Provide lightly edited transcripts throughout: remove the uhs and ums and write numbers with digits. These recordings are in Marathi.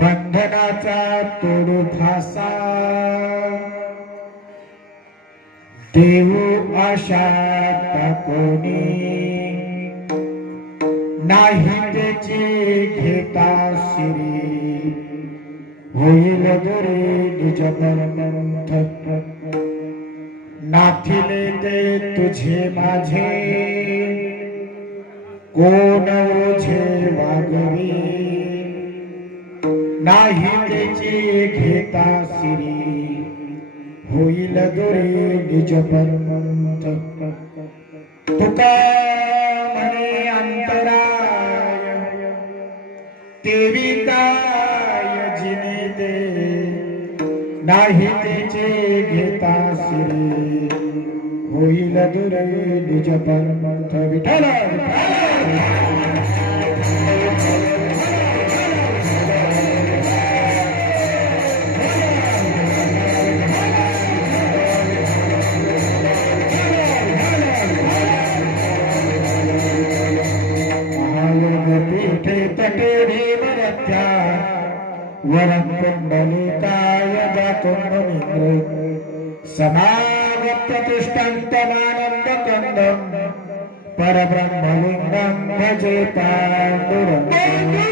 बंधनाचा तोडू फासा देऊ आशा टाकोनी नाही त्याची घेता शिरी होईल दुरी निज पंथ नाथिले ते तुझे माझे कोण ओझे वागवी नाही त्याची घेता सिरी होईल दुरी निज पंथ तुका म्हणे अंतराय तेवी काय जिने दे नाही त्याचे घेता सिरी होईल दुरी निज पंथ विठ्ठल तटे भीमरथ्या वरं कुंडलिकाय जातुंडमिन्द्र समागत्यतिष्ठन्तमानन्दकन्दं परब्रह्मलिङ्गं भजे पाण्डुरङ्गम्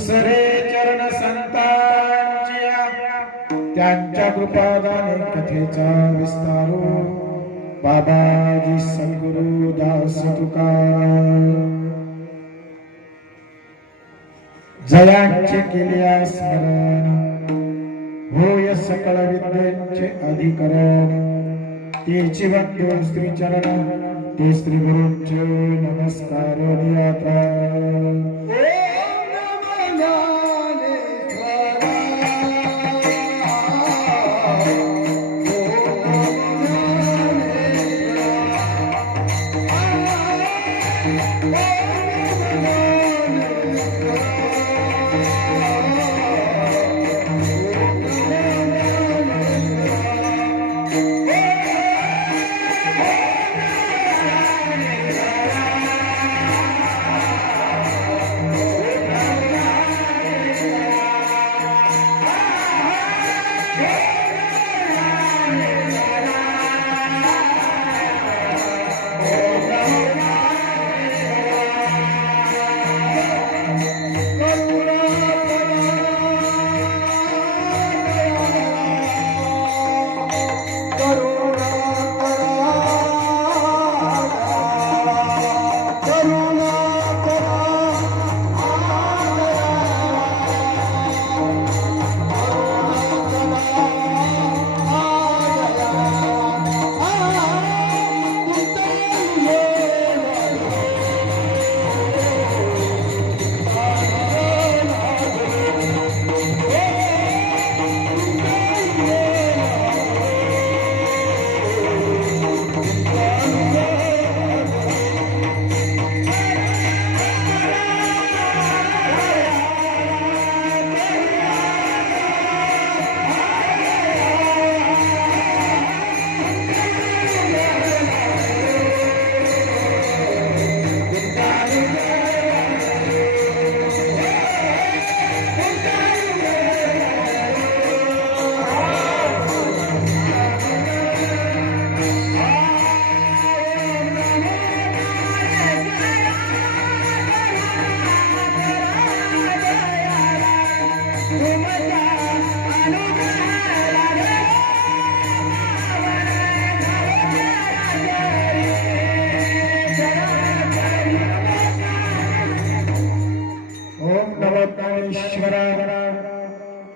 दुसरे चरण संतांच्या त्यांच्या कृपादाने कथेचा विस्तारो बाबाजी सद्गुरु दास तुकाराम जयांचे केले स्मरण होय सकळ विद्यांचे अधिकरण तेचे वंदे श्री चरण ते श्री गुरूंचे नमस्कार यात्रा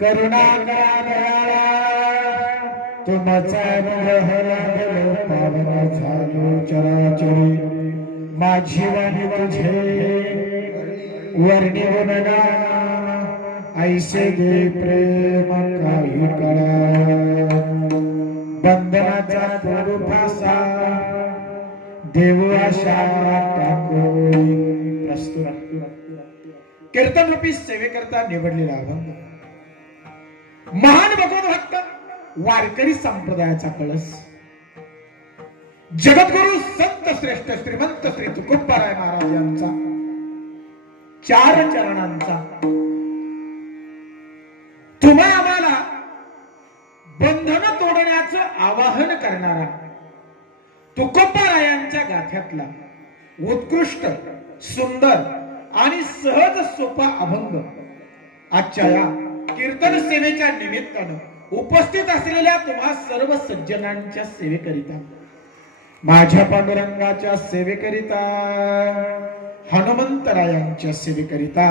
करुणा करा दयाळा, तुमचा अनुग्रह लाभलो पावन झालो चराचरी, माझी वाणी तुझे वर्णिवून ना, ऐसे दे प्रेम काही कळा, बंधनाचा तोडू फासा देव आशा टाकोई. प्रस्तुत कीर्तन रूपी सेवेकरता निवडलेला अभंग, महान भगवत भक्त वारकरी संप्रदायाचा कळस, जगद्गुरु संत श्रेष्ठ श्रीमंत श्री तुकोबाराय महाराज यांचा 4 चरणांचा तुम्हा आम्हाला बंधन तोडण्याचं आवाहन करणारा तुकोबारायांच्या गाथ्यातला उत्कृष्ट सुंदर आणि सहज सोपा अभंग आजच्या या कीर्तन सेवेच्या निमित्तानं उपस्थित असलेल्या तुम्हा सर्व सज्जनांच्या सेवेकरिता, माझ्या पांडुरंगाच्या सेवेकरिता, हनुमंतरायांच्या सेवेकरिता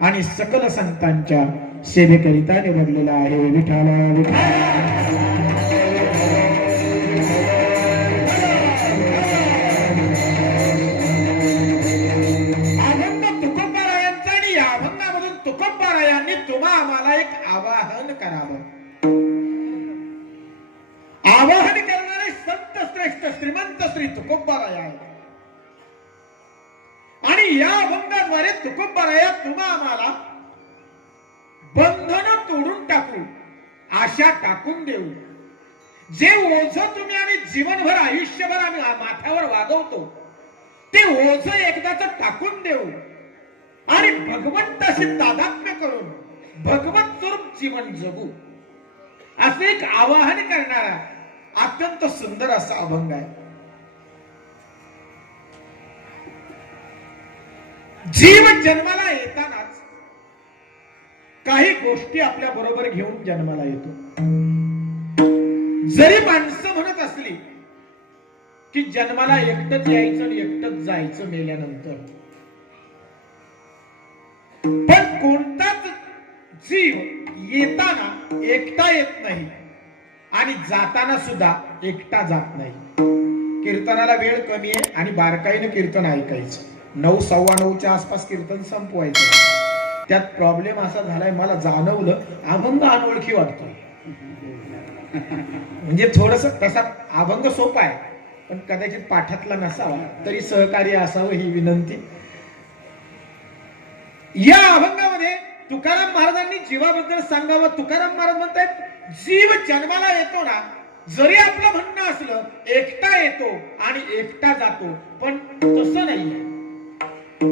आणि सकल संतांच्या सेवेकरिता निवडलेला आहे. विठाला विठाला. तुम्हा आम्हाला एक आवाहन करावं. आवाहन करणारे संत श्रेष्ठ श्रीमंत श्री तुकोबाराय आहे. आणि या अभंगाद्वारे तुकोबाराया तुम्हा आम्हाला बंधन तोडून टाकू, आशा टाकून देऊ. जे ओझ तुम्ही आम्ही जीवनभर आयुष्यभर आम्ही माथ्यावर वागवतो ते ओझ एकदाच टाकून देऊ आणि भगवंताशी तादात्म्य करून भगवत स्वरूप जीवन जगू, असे एक आवाहन करणारा अत्यंत सुंदर असा अभंग आहे. जीव जन्माला येतानाच काही गोष्टी आपल्या बरोबर घेऊन जन्माला येतो. जरी माणसं म्हणत असली की जन्माला एकटंच यायचं आणि एकटंच जायचं मेल्यानंतर, पण कोणताच जीव येताना एकटा येत नाही आणि जाताना सुद्धा एकटा जात नाही. कीर्तनाला वेळ कमी आहे आणि बारकाईने कीर्तन ऐकायचं. 9, 9:15च्या आसपास कीर्तन संपवायचं. त्यात प्रॉब्लेम असा झालाय, मला जाणवलं अभंग अनोळखी वाटतोय. म्हणजे थोडस तसा अभंग सोपा आहे पण कदाचित पाठातला नसावा, तरी सहकार्य असावं ही विनंती. या अभंगामध्ये तुकाराम महाराजांनी जीवाबद्दल सांगावं. तुकाराम महाराज म्हणतात, जीव जन्माला येतो ना, जरी आपलं म्हणणं असलं एकटा येतो आणि एकटा जातो, पण तसं नाहीये.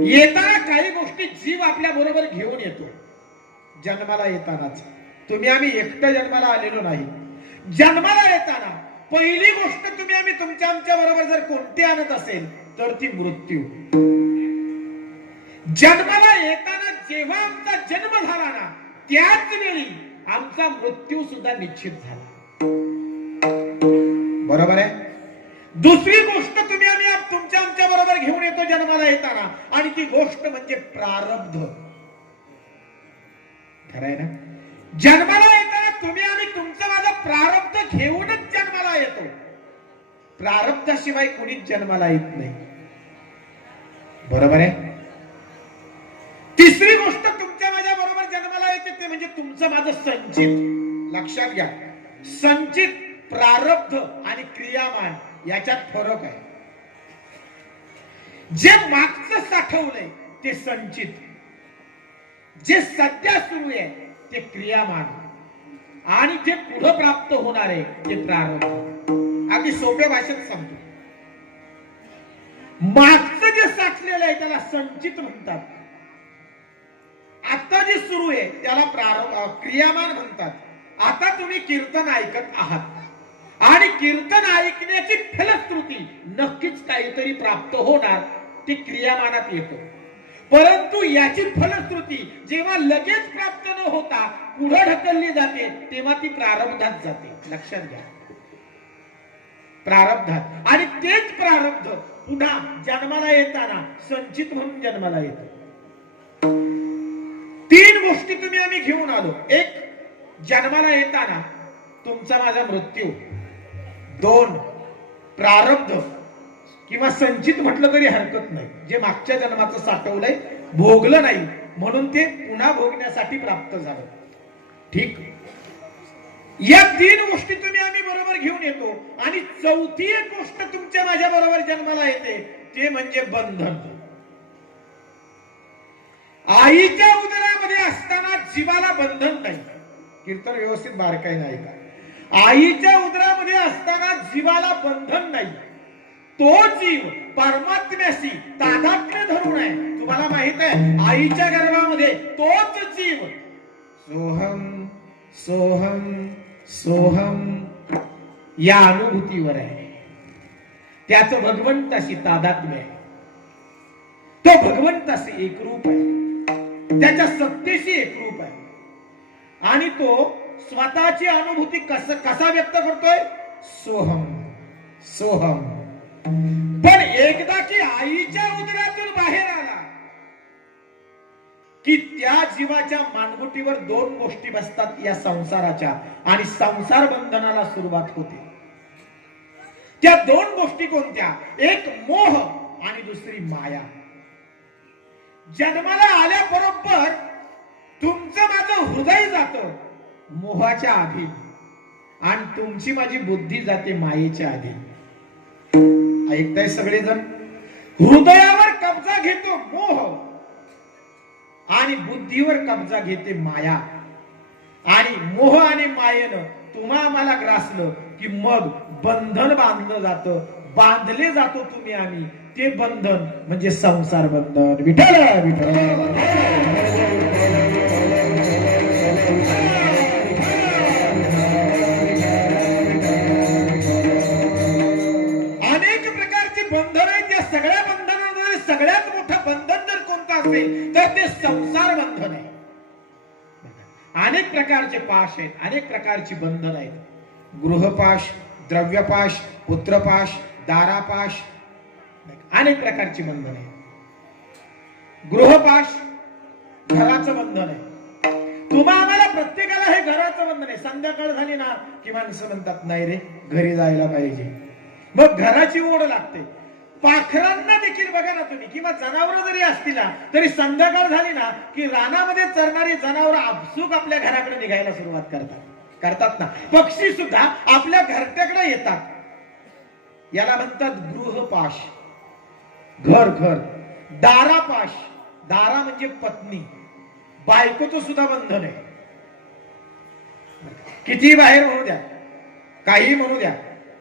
येताना काही गोष्टी जीव आपल्या बरोबर घेऊन येतो. जन्माला येतानाच तुम्ही आम्ही एकटं जन्माला आलेलो नाही. जन्माला येताना पहिली गोष्ट तुम्ही आम्ही तुमच्या आमच्या बरोबर जर कोणती आणत असेल तर ती मृत्यू. जन्माला येताना जेव्हा आमचा जन्म झाला ना, त्याच वेळी आमचा मृत्यू सुद्धा निश्चित झाला. बरोबर आहे. दुसरी गोष्ट तुम्ही आम्ही तुमच्या आमच्या बरोबर घेऊन येतो जन्माला येताना, आणि ती गोष्ट म्हणजे प्रारब्ध. खरंय ना. जन्माला येताना तुम्ही आम्ही तुमचं माझं प्रारब्ध घेऊनच जन्माला येतो. प्रारब्धाशिवाय कुणीच जन्माला येत नाही. बरोबर आहे. तिसरी गोष्ट तुमच्या माझ्या बरोबर जन्माला येते ते म्हणजे तुमचं माझं संचित. लक्षात घ्या, संचित, प्रारब्ध आणि क्रियामान याच्यात फरक आहे. जे मागचं साठवलंय ते संचित, जे सध्या सुरू आहे ते क्रियामान, आणि जे पुढे प्राप्त होणार आहे ते प्रारब्ध. अगदी सोप्या भाषेत सांगतो, मागचं जे साठलेलं आहे त्याला संचित म्हणतात. आता जे सुरू आहे त्याला क्रियामान म्हणतात. आता तुम्ही कीर्तन ऐकत आहात आणि कीर्तन ऐकण्याची फलश्रुती नक्कीच काहीतरी प्राप्त होणार, ती क्रियामानात येतो. परंतु याची फलश्रुती जेव्हा लगेच प्राप्त न होता पुढे ढकलली जाते तेव्हा ती प्रारब्धात जाते. लक्षात घ्या, प्रारब्धात. आणि तेच प्रारब्ध पुन्हा जन्माला येताना संचित म्हणून जन्माला येतो. 3 गोष्टी तुम्ही आम्ही घेऊन आलो. एक, जन्माला येताना तुमचा माझा मृत्यू, दोन प्रारब्ध किंवा संचित म्हटलं तरी हरकत नाही, जे मागच्या जन्माचं साठवलंय भोगलं नाही म्हणून ते पुन्हा भोगण्यासाठी प्राप्त झालं. ठीक, या तीन गोष्टी तुम्ही आम्ही बरोबर घेऊन येतो आणि चौथी एक गोष्ट तुमच्या माझ्या बरोबर जन्माला येते, ते म्हणजे बंधन. आईच्या उदरामध्ये असताना जीवाला बंधन नाही. कीर्तन व्यवस्थित बारकाई नाही का? आईच्या उदरामध्ये असताना जीवाला बंधन नाही. तो जीव परमात्म्याशी तादात्म्य धरून आहे. तुम्हाला माहित आहे, आईच्या गर्भामध्ये तोच जीव सोहम सोहम सोहम या अनुभूतीवर आहे. त्याचं भगवंताशी तादात्म्य आहे. तो भगवंताशी एकरूप आहे, त्याच्या सत्तेशी एकरूप आहे. आणि तो स्वतःची अनुभूती कसा व्यक्त करतोय? सोहम सोहम. पण एकदा की आईच्या उदरातून बाहेर आला की त्या जीवाच्या मानगुटीवर दोन गोष्टी बसतात या संसाराच्या, आणि संसार बंधनाला सुरुवात होते. त्या दोन गोष्टी कोणत्या? एक मोह आणि दुसरी माया. जन्माला आल्याबरोबर तुमचं माझं हृदय जातं मोहाच्या आधी आणि तुमची माझी बुद्धी जाते मायेच्या आधी. ऐकताय सगळेजण? हृदयावर कब्जा घेतो मोह आणि बुद्धीवर कब्जा घेते माया. आणि मोह आणि मायेनं तुम्हा आम्हाला ग्रासलं की मग बंधन बांधलं जातं, बांधले जातो तुम्ही आम्ही. ते बंधन म्हणजे संसार बंधन. विठ्ठल विठ्ठल. बंधन आहे. त्या सगळ्या बंधनांमध्ये सगळ्यात मोठं बंधन जर कोणतं असेल तर ते संसार बंधन आहे. अनेक प्रकारचे पाश आहेत, अनेक प्रकारची बंधन आहेत. गृहपाश, द्रव्यपाश, पुत्रपाश, दारापाश, अनेक प्रकारची बंधन आहे. गृहपाश घराचं बंधन आहे. तुम्हा आम्हाला प्रत्येकाला हे घराचं बंधन आहे. संध्याकाळ झाली ना की माणसं म्हणतात नाही रे घरी जायला पाहिजे, मग घराची ओढ लागते. पाखरांना देखील बघा ना तुम्ही, किंवा जनावर जरी असतील ना तरी संध्याकाळ झाली ना की रानामध्ये चरणारी जनावर आपसूक आपल्या घराकडे निघायला सुरुवात करतात ना. पक्षी सुद्धा आपल्या घरट्याकडे येतात. याला म्हणतात गृहपाश, घर घर. दारापाश, दारा म्हणजे पत्नी, बायकोचं सुद्धा बंधन आहे. किती बाहेर म्हणू द्या, काही म्हणू द्या,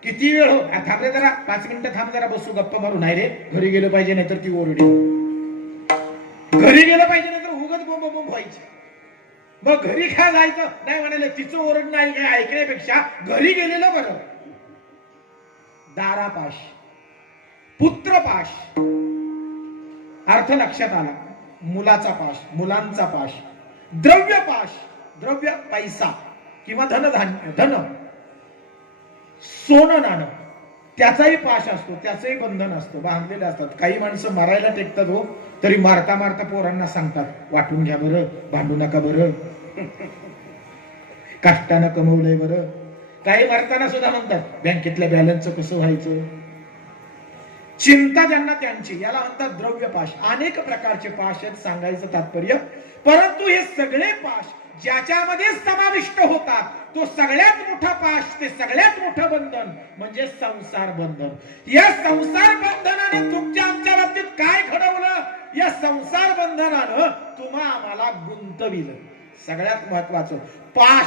किती वेळ हो, थांबले जरा 5 मिनिटं थांब, जरा बसू गप्पा मारू. नाही रे घरी गेलं पाहिजे, नाहीतर ती ओरडे. घरी गेलं पाहिजे नाहीतर उगाच बोंब बोंब व्हायची. मग घरी काय जायचं नाही म्हणाले, तिचं ओरडणं ऐकण्यापेक्षा घरी गेलेलं बरं. दारापाश, पुत्रपाश, अर्थ लक्षात आला. मुलाचा पाश, मुलांचा पाश. द्रव्यपाश, द्रव्य पैसा किंवा धनधान्य, धन, सोनं नाणं, त्याचाही पाश असतो, त्याचंही बंधन असतं, बांधलेलं असतात. काही माणसं मारायला टेकतात हो, तरी मारता मारता पोरांना सांगतात वाटून घ्या बरं, भांडू नका बरं, कष्टानं कमवलंय बरं. काही मारताना सुद्धा म्हणतात बँकेतल्या बॅलन्सचं कसं व्हायचं, चिंता ज्यांना त्यांची. याला म्हणतात द्रव्यपाश. अनेक प्रकारचे पाश आहेत, सांगायचं तात्पर्य. परंतु हे सगळे पाश ज्याच्यामध्ये समाविष्ट होतात तो सगळ्यात मोठा पाश, ते सगळ्यात मोठं बंधन म्हणजे संसार बंधन. या संसार बंधनाने तुमच्या आमच्या बाबतीत काय घडवलं? या संसार बंधनानं तुम्हा आम्हाला गुंतविलं. सगळ्यात महत्वाचं पाश,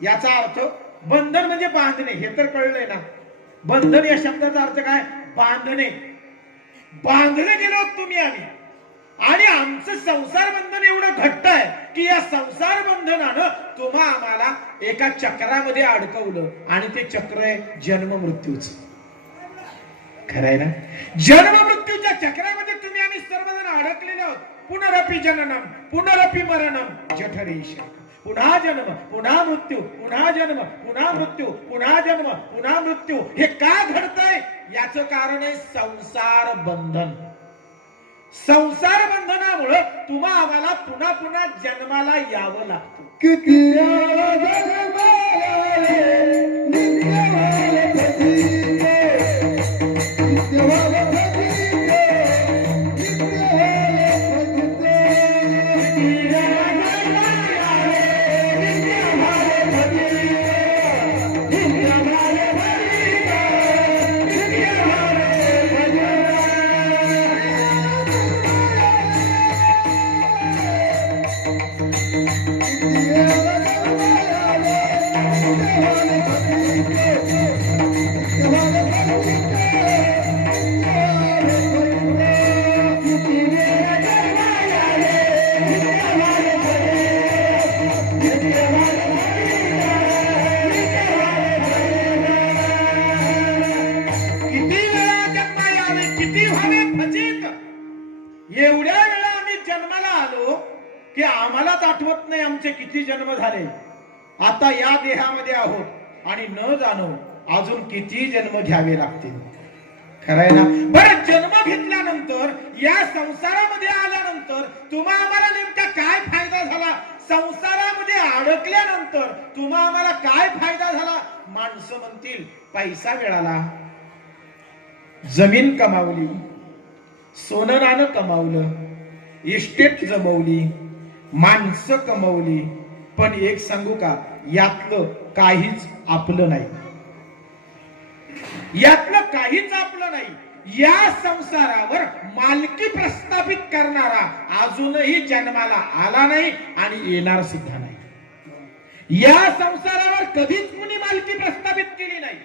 याचा अर्थ बंधन म्हणजे बांधणे, हे तर कळलंय ना. बंधन या शब्दाचा अर्थ काय? बांधणे. बांधले गेलो तुम्ही आम्ही, आणि आमचं संसार बंधन एवढं घट्ट आहे की या संसार बंधनानं तुम्हा आम्हाला एका चक्रामध्ये अडकवलं, आणि ते चक्र आहे जन्म मृत्यूच. खरंय ना? जन्म मृत्यूच्या चक्रामध्ये तुम्ही आम्ही सर्वजण अडकलेले आहोत. पुनरपि जननम पुनरपि मरणम जठरेश. पुन्हा जन्म पुन्हा मृत्यू, पुन्हा जन्म पुन्हा मृत्यू, पुन्हा जन्म पुन्हा मृत्यू. हे का घडतंय? याचं कारण आहे संसार बंधन. संसार बंधनामुळे तुम्हा आम्हाला पुन्हा पुन्हा जन्माला यावं लागतं. किती वेळा जन्माला नित्य भक्तीचे, नित्य भक्तीचे, किती वेळा जन्मा यावे, किती व्हावे फजित. एवढ्या वेळा आम्ही जन्माला आलो की आम्हालाच आठवत नाही आमचे किती जन्म झाले. आता या देहामध्ये आहोत आणि न जाणो अजून किती जन्म घ्यावे लागतील. खरंय ना? बरं, जन्म घेतल्यानंतर या संसारामध्ये आल्यानंतर तुम्हा आम्हाला नेमका काय फायदा झाला? संसारामध्ये अडकल्यानंतर तुम्हा आम्हाला काय फायदा झाला? माणसं म्हणतील पैसा मिळाला, जमीन कमावली, सोनं नाणं कमावलं, इस्टेट जमवली, माणसं कमवली. पण एक सांगू का, यातलं काहीच आपलं नाही. यातलं काहीच आपलं नाही. या संसारावर मालकी प्रस्थापित करणारा अजूनही जन्माला आला नाही आणि येणार सुद्धा नाही. या संसारावर कधीच कुणी मालकी प्रस्थापित केली नाही.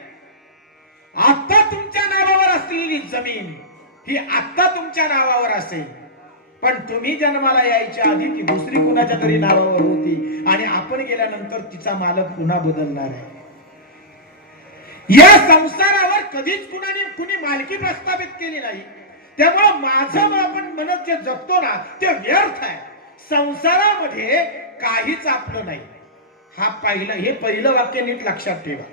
आता तुमच्या नावावर असलेली जमीन ही आता तुमच्या नावावर असेल, पण तुम्ही जन्माला यायच्या आधी ती दुसरी कुणाच्या तरी नावावर होती आणि आपण गेल्यानंतर तिचा मालक पुन्हा बदलणार आहे. या संसारावर कधीच कुणी मालकी प्रस्थापित केली नाही. त्यामुळे माझं आपण म्हणत जे जगतो ना ते व्यर्थ आहे. संसारामध्ये काहीच आपलं नाही. हे पहिलं वाक्य नीट लक्षात ठेवा.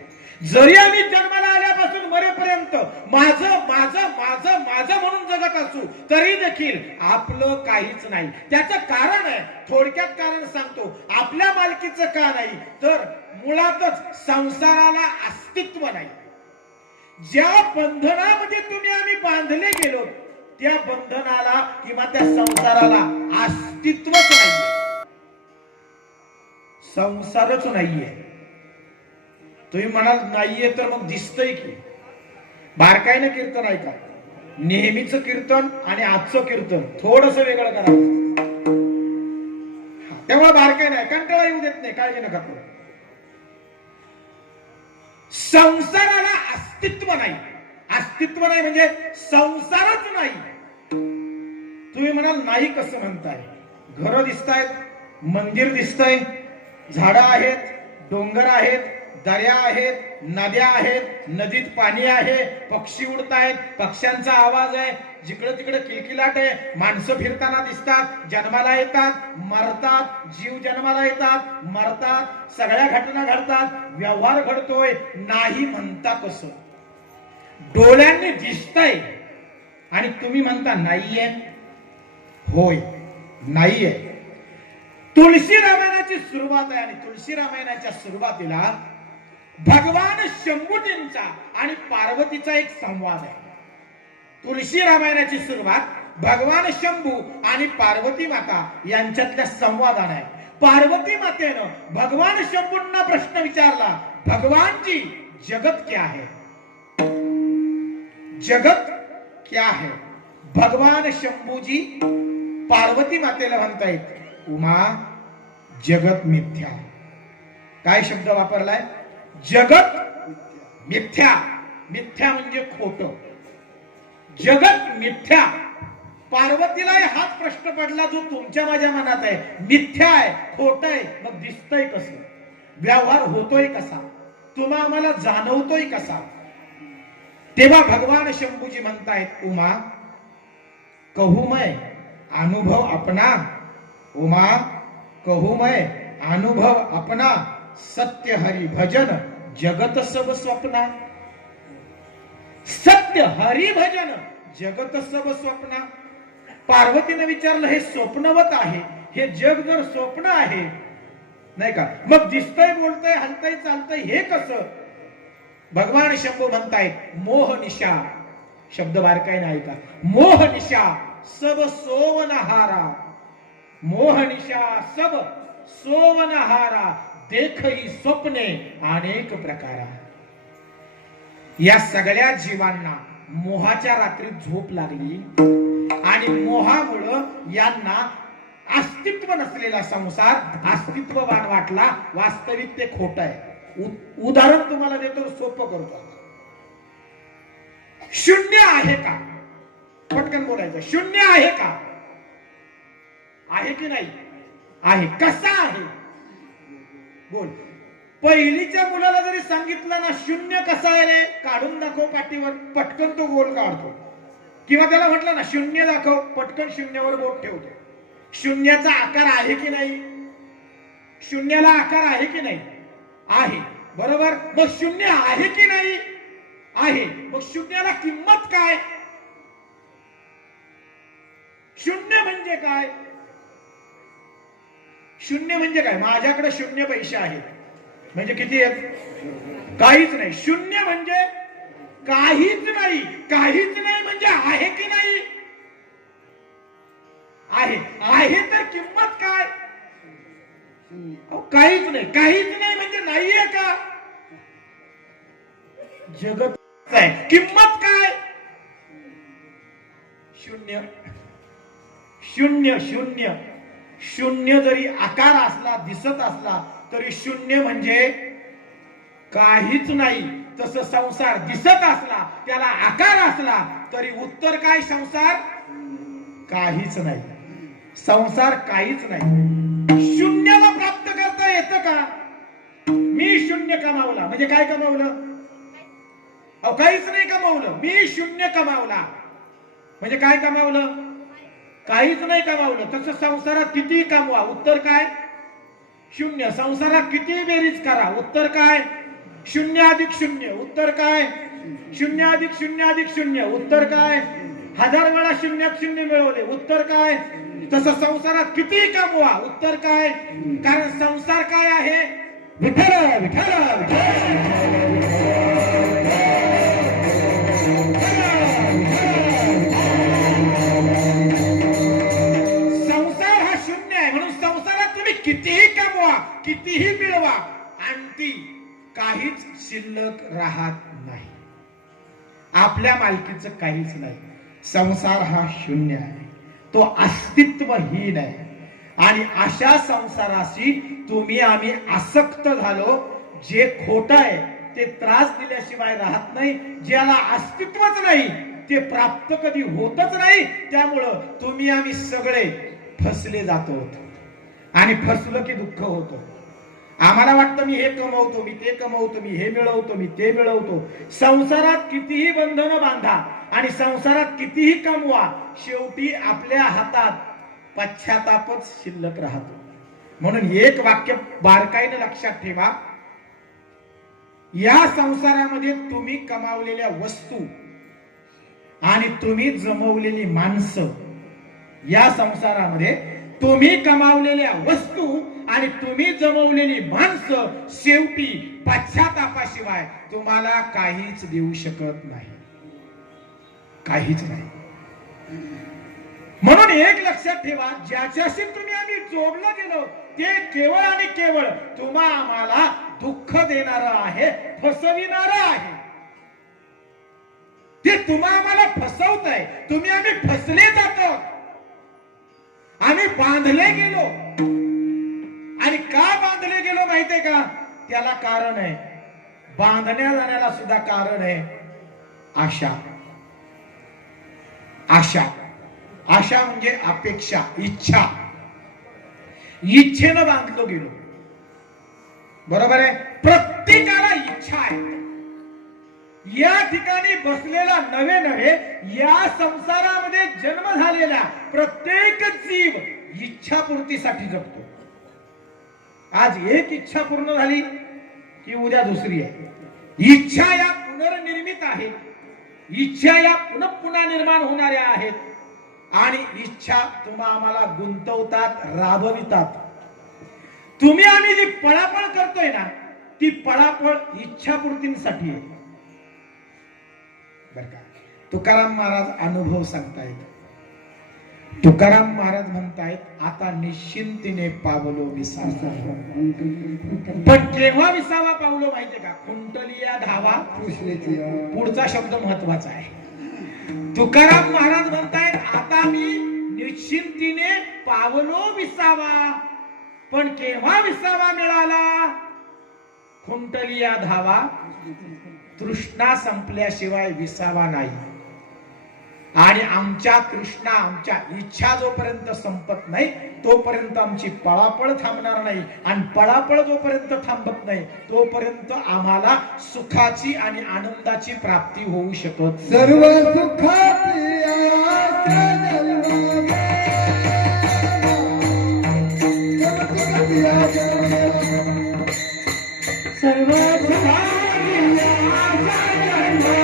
जरी आम्ही जन्माला आल्यापासून मरेपर्यंत माझं माझं माझं माझं म्हणून जगत असू तरी देखील आपलं काहीच नाही. त्याचं कारण आहे, थोडक्यात कारण सांगतो. आपल्या मालकीचं का नाही, तर मुळातच संसाराला अस्तित्व नाही. ज्या बंधनामध्ये तुम्ही आम्ही बांधले गेलो त्या बंधनाला किंवा त्या संसाराला अस्तित्वच नाहीये. संसारच नाहीये. तुम्ही म्हणाल नाहीये तर मग दिसतंय की. बारकाईनं कीर्तन ऐका. नेहमीचं कीर्तन आणि आजचं कीर्तन थोडस वेगळं करा. त्यामुळे बारकाई नाही, कंटाळा येऊ देत नाही, काळजी नका करू. संसाराला अस्तित्व नाही. अस्तित्व नाही म्हणजे संसारच नाही. तुम्ही म्हणाल नाही कसं म्हणताय? घरं दिसतायत, मंदिर दिसतंय, झाडं आहेत, डोंगर आहेत, दर्या आहेत, नद्या आहेत, नदीत पाणी आहे, पक्षी उडतायत, पक्ष्यांचा आवाज आहे, जिकडे तिकडे किलकिलाट आहे, माणसं फिरताना दिसतात, जन्माला येतात, मरतात, जीव जन्माला येतात, मरतात, सगळ्या घटना घडतात, व्यवहार घडतोय. नाही म्हणता कसं? डोळ्यांनी दिसतंय आणि तुम्ही म्हणता नाहीये. होय, नाहीये. तुळशी रामायणाची सुरुवात आहे आणि तुळशी रामायणाच्या सुरुवातीला भगवान शंभूजींचा आणि पार्वतीचा एक संवाद आहे. तुळशी रामायणाची सुरुवात भगवान शंभू आणि पार्वती माता यांच्यातल्या संवादाने आहे. पार्वती मातेनं भगवान शंभूंना प्रश्न विचारला, भगवान जी जगत क्या है? जगत क्या है? भगवान शंभूजी पार्वती मातेला म्हणतायत, उमा जगत मिथ्या. काय शब्द वापरलाय? जगत मिथ्या. मिथ्या म्हणजे खोट. जगत मिथ्या. पार्वतीला हाच प्रश्न पडला जो तुमच्या माझ्या मनात आहे. मिथ्या आहे, खोट आहे, मग दिसतंय कसं? व्यवहार होतोय कसा? तुम्हा आम्हाला जाणवतोय कसा? तेव्हा भगवान शंभूजी म्हणतायत, उमा कहू मैं अनुभव अपना. उमा कहू मैं अनुभव अपना. सत्य हरि भजन जगत सब स्वप्ना. सत्य हरि भजन जगत सब स्वप्ना. पार्वतीने विचारलं हे स्वप्नवत आहे, हे जग जर स्वप्न आहे नाही का, मग दिसतंय बोलतंय हलतंय चालतंय हे कसं? भगवान शंभू म्हणतायत मोहनिशा, शब्द बारकाईने ऐका, मोहनिशा सब सोवनहारा, मोहनिशा सब सोवनहारा, देखही स्वप्ने अनेक प्रकारा. या सगळ्या जीवांना मोहाच्या रात्रीत झोप लागली आणि मोहामुळं यांना अस्तित्व नसलेला संसार अस्तित्ववान वाटला. वास्तविक ते खोट आहे. उदाहरण तुम्हाला देतो, सोपं करतो. शून्य आहे का? पटकन बोलायचं. शून्य आहे का? आहे की नाही? आहे. कसा आहे? बोल. पहिलीच्या मुलाला जरी सांगितलं ना शून्य कसा आहे रे, काढून दाखव पाठीवर, पटकन तो गोल काढतो. किंवा त्याला म्हटलं ना शून्य दाखव, पटकन शून्यावर बोट ठेवतो. शून्याचा आकार आहे की नाही? शून्याला आकार आहे की नाही? आहे. बरोबर. मग शून्य आहे की नाही? आहे. मग शून्याला किंमत काय? शून्य म्हणजे काय? शून्य म्हणजे काय? माझ्याकडे शून्य पैसे आहेत म्हणजे किती आहेत? काहीच नाही. शून्य म्हणजे काहीच नाही. काहीच नाही म्हणजे आहे की नाही? आहे. आहे तर किंमत काय? काहीच नाही. काहीच नाही म्हणजे नाहीये का? जगत आहे. किंमत काय? शून्य. शून्य. शून्य. शून्य जरी आकार असला, दिसत असला तरी शून्य म्हणजे काहीच नाही. तसं संसार दिसत असला, त्याला आकार असला तरी उत्तर काय? संसार काहीच नाही. संसार काहीच नाही. शून्याला प्राप्त करता येतं का? मी शून्य कमावला म्हणजे काय कमावलं? काहीच नाही कमावलं. मी शून्य कमावला म्हणजे काय कमावलं? काहीच नाही कमावलं. तसं संसारात किती कमवा, उत्तर काय? शून्य. संसारात किती बेरीज करा, उत्तर काय? शून्य अधिक शून्य, उत्तर काय? शून्य अधिक शून्य अधिक शून्य, उत्तर काय? 1000 वेळा शून्यात शून्य मिळवले, उत्तर काय? तसं संसारात किती कमवा, उत्तर काय? कारण संसार काय आहे? विठ्ठल विठ्ठल संसार हा शून्य आहे. म्हणून संसारात तुम्ही कितीही कमवा, कितीही मिळवा, आणि काहीच शिल्लक राहत नाही. आपल्या मालकीचं काहीच नाही. संसार हा शून्य आहे, तो अस्तित्वहीन आहे. आणि अशा संसाराशी तुम्ही आम्ही आसक्त झालो. जे खोट आहे ते त्रास दिल्याशिवाय राहत नाही. ज्याला अस्तित्वच नाही ते प्राप्त कधी होतच नाही. त्यामुळं तुम्ही आम्ही सगळे फसले जातो आणि फसलो की दुःख होतं. आम्हाला वाटतं मी हे कमवतो, मी ते कमवतो, मी हे मिळवतो, मी ते मिळवतो. संसारात कितीही बंधनं बांधा आणि संसारात कितीही कमवा, शेवटी आपल्या हातात पश्चातापच शिल्लक राहतो. म्हणून एक वाक्य बारकाईने लक्षात ठेवा. या संसारामध्ये तुम्ही कमावलेल्या वस्तू आणि तुम्ही जमवलेली माणसं, या संसारामध्ये तुम्ही कमावलेल्या वस्तू आणि तुम्ही जमवलेली माणसं शेवटी पश्चातापाशिवाय तुम्हाला काहीच देऊ शकत नाही. काहीच नाही. म्हणून एक लक्षात ठेवा, ज्याच्याशी तुम्ही आम्ही जोडलं गेलो ते केवळ आणि केवळ तुम्हा आम्हाला दुःख देणारं आहे, फसविणारं आहे. ते तुम्हा आम्हाला फसवत आहे. तुम्ही आम्ही फसले जातो. आम्ही बांधले गेलो. आणि का बांधले गेलो माहितीये का? त्याला कारण आहे. बांधण्या जाण्याला सुद्धा कारण आहे आशा. आशा. आशा म्हणजे अपेक्षा, इच्छा. इच्छेनं बांधलो गेलो. बरोबर आहे. प्रत्येकाला इच्छा आहे. या ठिकाणी बसलेला नवे नवे या संसारामध्ये जन्म झालेला प्रत्येक जीव इच्छापूर्तीसाठी जगतो. आज एक इच्छा पूर्ण झाली की उद्या दुसरी आहे. इच्छा या पुनर्निर्मित आहेत. इच्छा या पुन्हा पुन्हा निर्माण होणाऱ्या आहेत. आणि इच्छा तुम्हा आम्हाला गुंतवतात, राबवितात. तुम्ही आम्ही जी पळापळ करतोय ना, ती पळापळ इच्छापूर्तींसाठी आहे. बर का? तुकाराम महाराज अनुभव सांगतायत. तुकाराम महाराज म्हणतायत, आता निश्चिंतीने पावलो विसावा. पण केव्हा विसावा पावलो माहितीये का? खुंटलिया धावा. कृष्णेची पुढचा शब्द महत्वाचा आहे. तुकाराम महाराज म्हणतायत, आता मी निश्चिंतीने पावलो विसावा. पण केव्हा विसावा मिळाला? खुंटलिया धावा. तृष्णा संपल्याशिवाय विसावा नाही. आणि आमच्या तृष्णा, आमच्या इच्छा जोपर्यंत संपत नाही तोपर्यंत आमची पळापळ थांबणार नाही. आणि पळापळ जोपर्यंत थांबत नाही तोपर्यंत आम्हाला सुखाची आणि आनंदाची प्राप्ती होऊ शकत. सर्व सुखाची आशा जन्माला. सर्व सुखाची आशा जन्मभेला.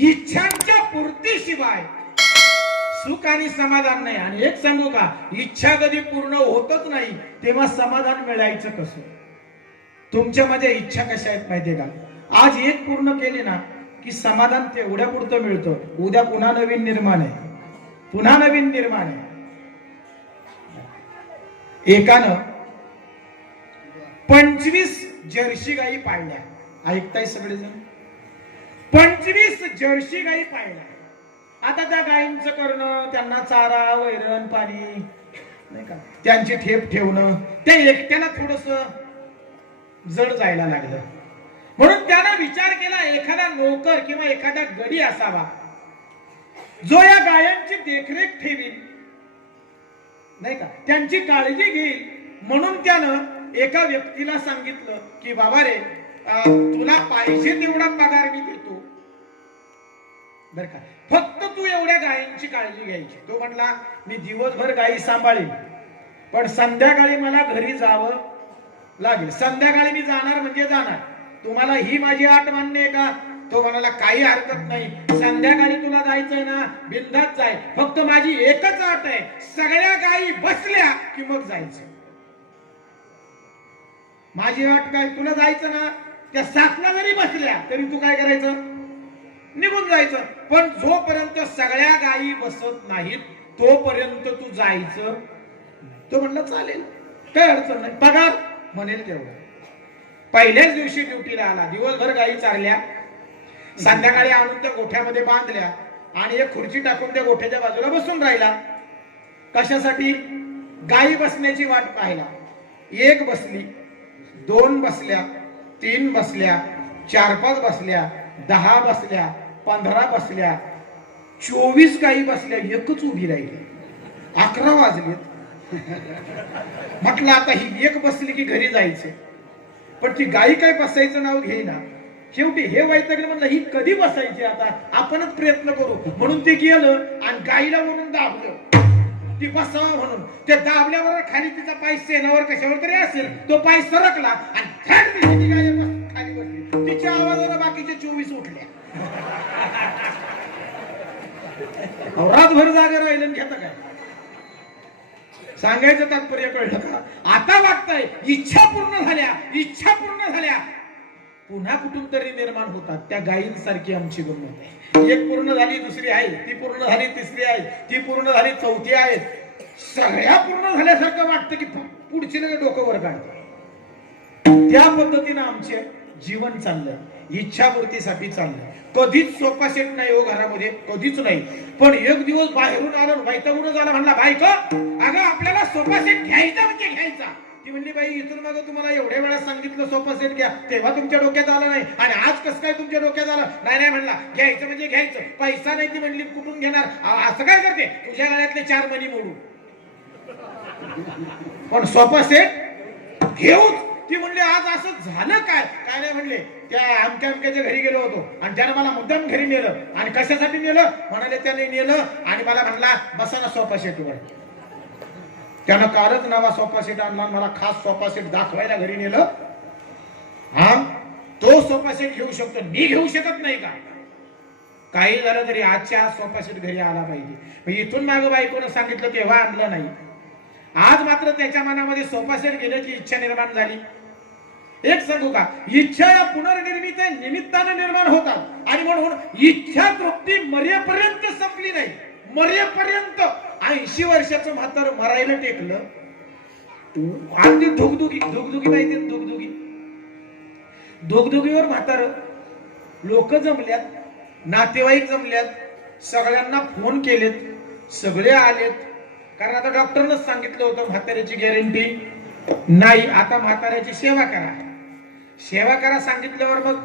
इच्छांच्या पूर्तीशिवाय सुख आणि समाधान नाही. आणि एक सांगू का, इच्छा कधी पूर्ण होतच नाही तेव्हा समाधान मिळायचं कसं? तुमच्या माझ्या इच्छा कशा आहेत माहितीये का? आज एक पूर्ण केली ना की समाधान तेवढ्या पुरतं मिळतं. उद्या पुन्हा नवीन निर्माण आहे, पुन्हा नवीन निर्माण आहे. एकानं 25 जर्सी गायी पाळल्या. ऐकताय सगळेजण? 25 जर्सी गायी पाळल्या. आता त्या गायींचं करणं, त्यांना चारा, वैरण, पाणी नाही का, त्यांची ठेप ठेवणं, त्या एकट्याला थोडस जड जायला लागलं. म्हणून त्यानं विचार केला, एखादा नोकर किंवा एखादा गडी असावा जो या गायांची देखरेख ठेवील, नाही का, त्यांची काळजी घेईल. म्हणून त्यानं एका व्यक्तीला सांगितलं की बाबा रे, तुला पाहिजे तेवढा पगार मी देतो बर का, फक्त तू एवढ्या गायींची काळजी घ्यायची. तो म्हटला, मी दिवसभर गायी सांभाळीन, पण संध्याकाळी मला घरी जावं लागेल. संध्याकाळी मी जाणार म्हणजे जाणार. तुम्हाला ही माझी आट मान्य आहे का? तो म्हणाला, काही हरकत नाही, संध्याकाळी तुला जायचंय ना, बिनधास्त जाय, फक्त माझी एकच अट आहे, सगळ्या गायी बसल्या की मग जायचं. माझी अट काय? तुला जायचं ना, त्या 7ला जरी बसल्या तरी तू काय करायचं? निघून जायचं. पण जोपर्यंत सगळ्या गायी बसत नाहीत तोपर्यंत तू जायचं. तो म्हणला, चालेल, काय अडचण नाही, पगार म्हणेल तेवढं. पहिल्याच दिवशी ड्युटीला आला, दिवसभर गायी चारल्या, संध्याकाळी आणून त्या गोठ्यामध्ये बांधल्या आणि एक खुर्ची टाकून त्या गोठ्याच्या बाजूला बसून राहिला. कशासाठी? गायी बसण्याची वाट पाहिला. 1 बसली, 2 बसल्या, 3 बसल्या, 4-5 बसल्या, 10 बसल्या, 15 बसल्या, 24 गायी बसल्या, एकच उभी राहिली. 11 वाजलेत. म्हटलं आता ही 1 बसली की घरी जायचं, पण ती गायी काय बसायचं नाव घेईना. शेवटी हे वैतागले म्हणलं ही कधी बसायची आता आपणच प्रयत्न करू म्हणून ते गेलं आणि गाईला म्हणून दाबलं ती बसावं म्हणून ते दाबल्यावर खाली तिचा पाय सेनावर कशावर तरी असेल तो पाय सरकला आणि धड दिली ती गाय खाली बसली तिच्या आवाजाला बाकीचे 24 उठल्या रातभर जागे राहिले घेता काय सांगायचं तात्पर्य कळलं का आता वाटतंय इच्छा पूर्ण झाल्या पुन्हा कुठून तरी निर्माण होतात त्या गायींसारखी आमची गंमत आहे एक पूर्ण झाली दुसरी आहे ती पूर्ण झाली तिसरी आहे ती पूर्ण झाली चौथी आहे सगळ्या पूर्ण झाल्यासारखं वाटतं की पुढची लगे डोकं वर काढतं त्या पद्धतीनं आमचे जीवन चाललं इच्छापूर्तीसाठी चाललं कधीच सोपा सेट नाही हो घरामध्ये कधीच नाही पण एक दिवस बाहेरून आलं वैतागून झाला म्हणला बायको अगं आपल्याला सोपा सेट घ्यायचा म्हणजे घ्यायचा ती म्हणली बाई इथून मग तुम्हाला एवढ्या वेळा सांगितलं सोफा सेट घ्या तेव्हा तुमच्या डोक्यात आलं नाही आणि आज कसं काय तुमच्या डोक्यात आलं नाही म्हणला घ्यायचं म्हणजे घ्यायचं पैसा नाही ती म्हणली कुठून घेणार असं काय करते तुझ्या गळ्यातले 4 मणी मोडू पण सोफा सेट घेऊच ती म्हणली आज असं झालं काय नाही म्हणले त्या आमच्या घरी गेलो होतो आणि त्यानं मला मुद्दाम घरी नेलं आणि कशासाठी नेलं म्हणाले त्याने नेलं आणि मला म्हणला बसा ना सोफा सेटवर त्यानं कालच नवा सोफा सेट आणला मला खास सोफा सेट दाखवायला घरी नेलं हा तो सोफा सेट घेऊ शकतो मी घेऊ शकत नाही का काही झालं तरी आजच्या आज सोफा सेट घरी आला पाहिजे इथून मागं बायकोनं सांगितलं तेव्हा आणलं नाही आज मात्र त्याच्या मनामध्ये सोफा सेट घेण्याची इच्छा निर्माण झाली एक सांगू का इच्छा या पुनर्निर्मित निमित्तानं निर्माण होतात आणि म्हणून इच्छा तृप्ती मर्यापर्यंत संपली नाही मर्यापर्यंत 80 वर्षाचं म्हातार मरायला टेकलं अगदी धुगधुगी माहिती धुगधुगीवर म्हातार लोक जमल्यात नातेवाईक जमल्यात सगळ्यांना फोन केलेत सगळे आलेत कारण आता डॉक्टरनंच सांगितलं होतं म्हाताऱ्याची गॅरंटी नाही आता म्हाताऱ्याची सेवा करा सांगितल्यावर मग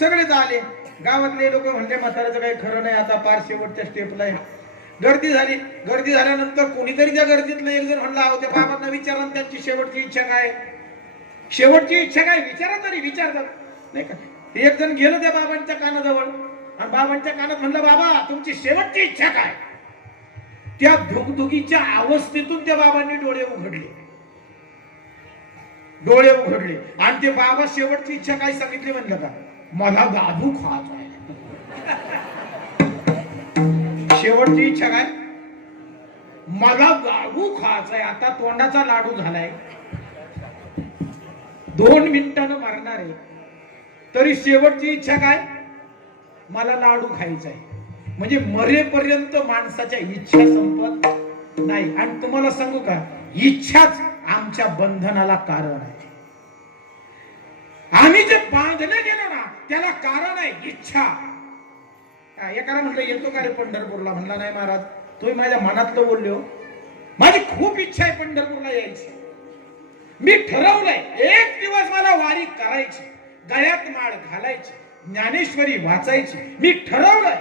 सगळेच आले गावातले लोक म्हणजे म्हाताऱ्याचं काही खरं नाही आता पार शेवटच्या स्टेपला आहे गर्दी झाल्यानंतर कोणीतरी त्या गर्दीतलं एक जण म्हणला त्या बाबांना विचारा त्यांची शेवटची इच्छा काय विचारतात नाही का एक जण गेलं त्या बाबांच्या कानाजवळ आणि बाबांच्या कानात म्हणलं बाबा तुमची शेवटची इच्छा काय त्या धुगधुगीच्या अवस्थेतून त्या बाबांनी डोळे उघडले आणि ते बाबा शेवटची इच्छा काय सांगितली म्हणलं का मला गाभू खायचा आहे शेवटची इच्छा काय मला गाभू खायचा आहे आता तोंडाचा लाडू झालाय 2 मिनिटानं मरणार आहे तरी शेवटची इच्छा काय मला लाडू खायचा आहे म्हणजे मरेपर्यंत माणसाच्या इच्छा संपत नाही आणि तुम्हाला सांगू का इच्छाच आमच्या बंधनाला कारण आहे आम्ही जे बांधले गेलो ना त्याला कारण आहे इच्छा एकाला म्हटलं येतो का रे पंढरपूरला म्हणला नाही महाराज तुम्ही माझ्या मनातलं बोलले हो माझी खूप इच्छा आहे पंढरपूरला यायची मी ठरवलंय एक दिवस मला वारी करायची गळ्यात माळ घालायची ज्ञानेश्वरी वाचायची मी ठरवलंय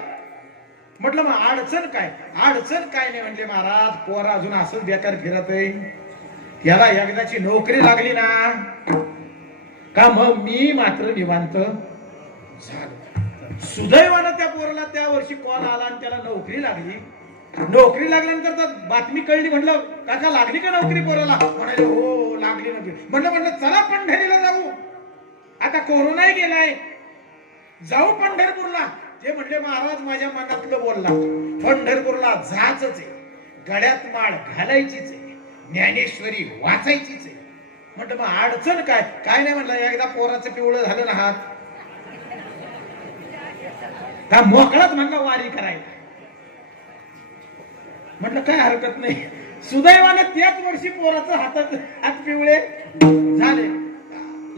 म्हटलं मग अडचण काय नाही म्हणले महाराज पोरा अजून असंच बेकार फिरत आहे त्याला एकदाची नोकरी लागली ना का मग मी मात्र निवांत झालो सुदैवानं त्या पोराला त्या वर्षी कॉल आला आणि त्याला नोकरी लागल्यानंतर तर बातमी कळली म्हटलं काका लागली का नोकरी पोराला म्हणाले हो लागली नोकरी म्हटलं चला पंढरीला जाऊ आता कोरोनाही गेलाय जाऊ पंढरपूरला ते म्हणले महाराज माझ्या मनातलं बोलला पंढरपूरला जायचंच आहे गळ्यात माळ घालायचीच आहे ज्ञानेश्वरी वाचायचीच आहे म्हटलं मग अडचण काय नाही म्हणलं एकदा पोराचं पिवळं झालं ना हात का मोकळाच म्हणलं वारी करायला म्हटलं काय हरकत नाही सुदैवानं त्याच वर्षी पोराचं हात पिवळे झाले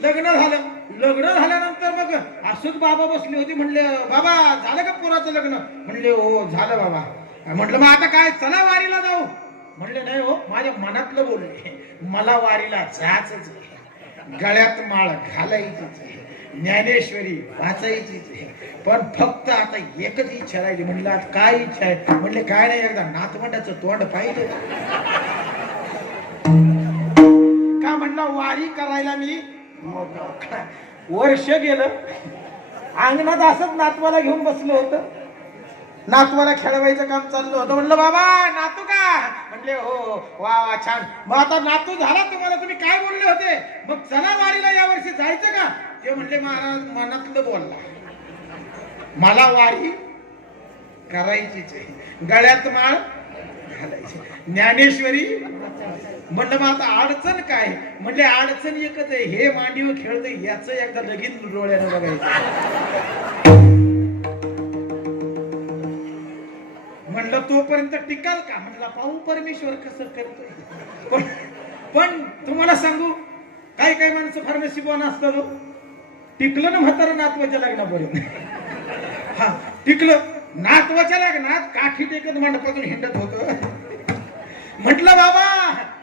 लग्न झाल्यानंतर मग असुद बाबा बसली होती म्हणले बाबा झालं का पोराचं लग्न म्हणले हो झालं बाबा म्हटलं मग आता काय चला वारीला जाऊ म्हणले नाही हो माझ्या मनातलं बोलले मला वारीला जायचंच गळ्यात माळ घालायचीच ज्ञानेश्वरी वाचायचीच पण फक्त आता एकच इच्छा राहिली म्हणलं आता काय इच्छा आहे म्हणले काय नाही एकदा नातवंडाचं तोंड पाहिजे का म्हणलं वारी करायला मी वर्ष गेलं अंगणात असंच नातवाला घेऊन बसलो होतं. नातवाला खेळवायचं काम चाललं होतं. म्हणलं बाबा नातू का? म्हणले हो. वा वा छान. मग आता नातू झाला तुम्हाला, तुम्ही काय बोलले होते? मग चला वारीला यावर्षी जायचं का? ते म्हणले महाराज मनातलं बोलला, मला वारी करायचीच आहे, गळ्यात माळ घालायची. ज्ञानेश्वरी म्हणलं मग आता अडचण काय? म्हणले अडचण एकच आहे, हे मांडीवर खेळतंय याच एकदा लगीन डोळ्यानं बघायचं. म्हणलं तोपर्यंत टिकाल का? म्हणलं पाहू परमेश्वर कसं करतोय. पण तुम्हाला सांगू, काही काही माणसं फार नशिबवान असतात हो. टिकलं ना म्हातारं नातवाच्या लग्नापर्यंत. हा टिकलं. नातवाच्या लग्नात काठी टेकत मंडपातून हिंडत होत. म्हटलं बाबा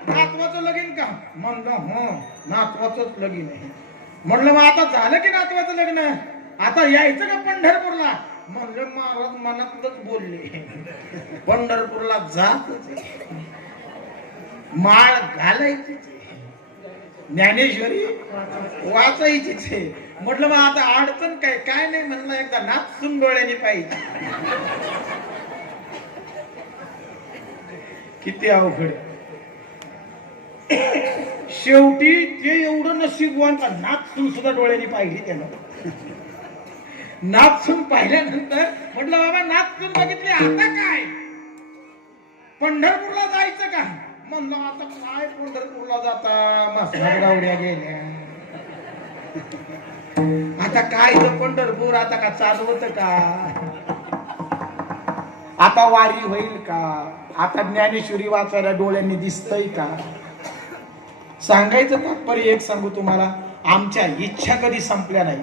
नातवाचं लगीन का? म्हणलं हो नातवाचंच लगीन आहे. म्हणलं मग आता झालं की नातवाचं लग्न, आता यायचं का पंढरपूरला? म्हणलं महाराज मनातच बोलले, पंढरपूरला जातच माळ घालायची, ज्ञानेश्वरी वाचायचीच आहे. म्हटलं मग आता अडचण काय? काय नाही म्हणलं एकदा नाचून डोळ्याने पाहिजे. किती अवघड. शेवटी ते एवढं नशीबवान का नाचून सुद्धा डोळ्याने पाहिली त्यानं. नाचून पाहिल्यानंतर म्हटलं बाबा नाचून बघितले, आता काय पंढरपूरला जायचं का? म्हणलं आता काय पंढरपूरला जाता, मसनात गावड्या गेल्या, आता काय पंढरपूर आता का चालवत का? आता वारी होईल का? आता ज्ञानेश्वरी वाचायला डोळ्यांनी दिसतय का? सांगायचं तात्पर्य एक सांगू तुम्हाला, आमच्या इच्छा कधी संपल्या नाही,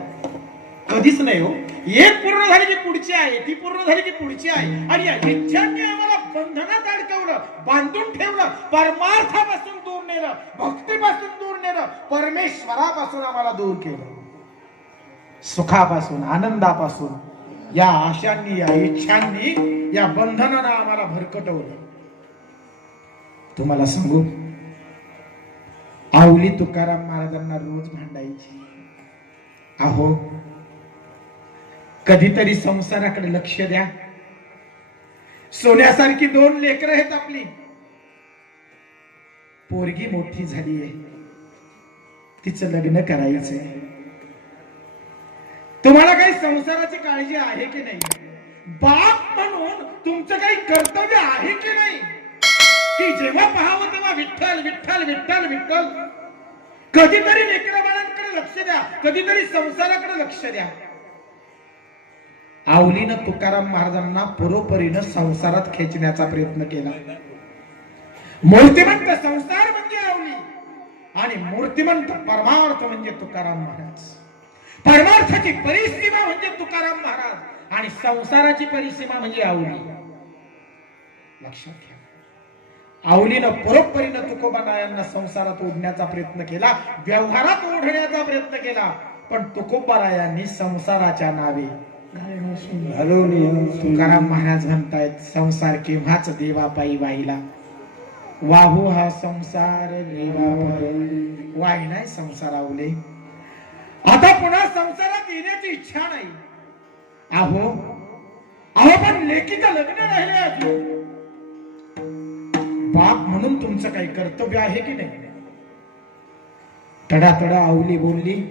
कधीच नाही हो. एक पूर्ण झाली की पुढची आहे, ती पूर्ण झाली की पुढची आहे. आणि या इच्छांनी आम्हाला बंधनात अडकवलं, बांधून ठेवलं, परमार्थापासून दूर नेलं, भक्तीपासून दूर नेलं, परमेश्वरापासून आम्हाला दूर केलं, सुखापासून आनंदापासून या आशांनी या इच्छांनी या बंधनानं आम्हाला भरकटवलं. तुम्हाला सांगू, आवली तुकाराम महाराजांना रोज भांडायची. अहो कधीतरी संसाराकडे लक्ष द्या. सोन्यासारखी दोन लेकरं आहेत आपली, पोरगी मोठी झाली आहे, तिचं लग्न करायचंय. तुम्हाला काही संसाराची काळजी आहे की नाही? बाप म्हणून तुमचं काही कर्तव्य आहे की नाही? की जेव्हा पाहावं तेव्हा विठ्ठल विठ्ठल विठ्ठल विठ्ठल. कधीतरी लेकरा बाळांकडे लक्ष द्या, कधीतरी संसाराकडे लक्ष द्या. आवलीनं तुकाराम महाराजांना परोपरीनं संसारात खेचण्याचा प्रयत्न केला. मूर्तिमंत संसार म्हणजे आवली आणि मूर्तिमंत परमार्थ म्हणजे तुकाराम महाराज. परमार्थाची परिसीमा म्हणजे तुकाराम महाराज आणि संसाराची परिसीमा म्हणजे आवली. लक्षात घ्या. आवलीनं परोपरीनं तुकोबारायांना संसारात ओढण्याचा प्रयत्न केला, व्यवहारात ओढण्याचा प्रयत्न केला, पण तुकोबारायांनी संसाराच्या नावे तुकाराम महाराज म्हणतायत, संसार केव्हाच देवापायी वाहिला, वाहू हा संसार देवापायी वाहिलाय संसार आवले. आता पुन्हा संसारात येण्याची इच्छा नाही. अहो अहो पण लेकीचं लग्न राहिले अजून. बाप म्हणून तुमचं काही कर्तव्य आहे की नाही? तडातडा आवली बोलली.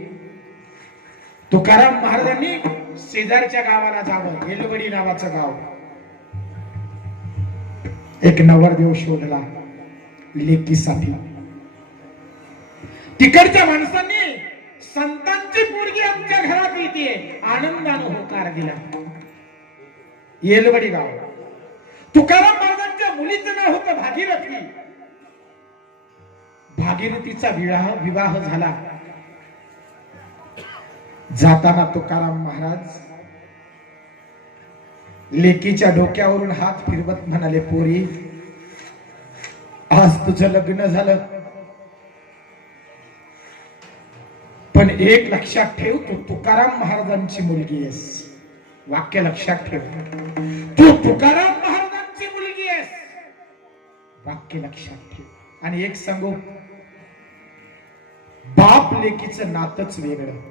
तुकाराम महाराजांनी शेजारच्या गावाला जावं, येलवडी नावाचं गाव. एक नवरदेव शोधला लेकीसाठी. तिकडच्या माणसांनी संतांची पोरगी आमच्या घरात येते आनंदानं होकार दिला. येलवडी गाव. तुकाराम महाराजांच्या मुलीचं नाव होतं भागीरथी. भागीरथीचा विवाह झाला. जाताना तुकाराम महाराज लेकीच्या डोक्यावरून हात फिरवत म्हणाले, पोरी आज तुझं लग्न झालं, पण एक लक्षात ठेव, तू तुकाराम महाराजांची मुलगी आहेस. वाक्य लक्षात ठेव, तू तुकाराम महाराजांची मुलगी आहेस. वाक्य लक्षात ठेव. आणि एक सांगू, बाप लेकीचं नातच वेगळं.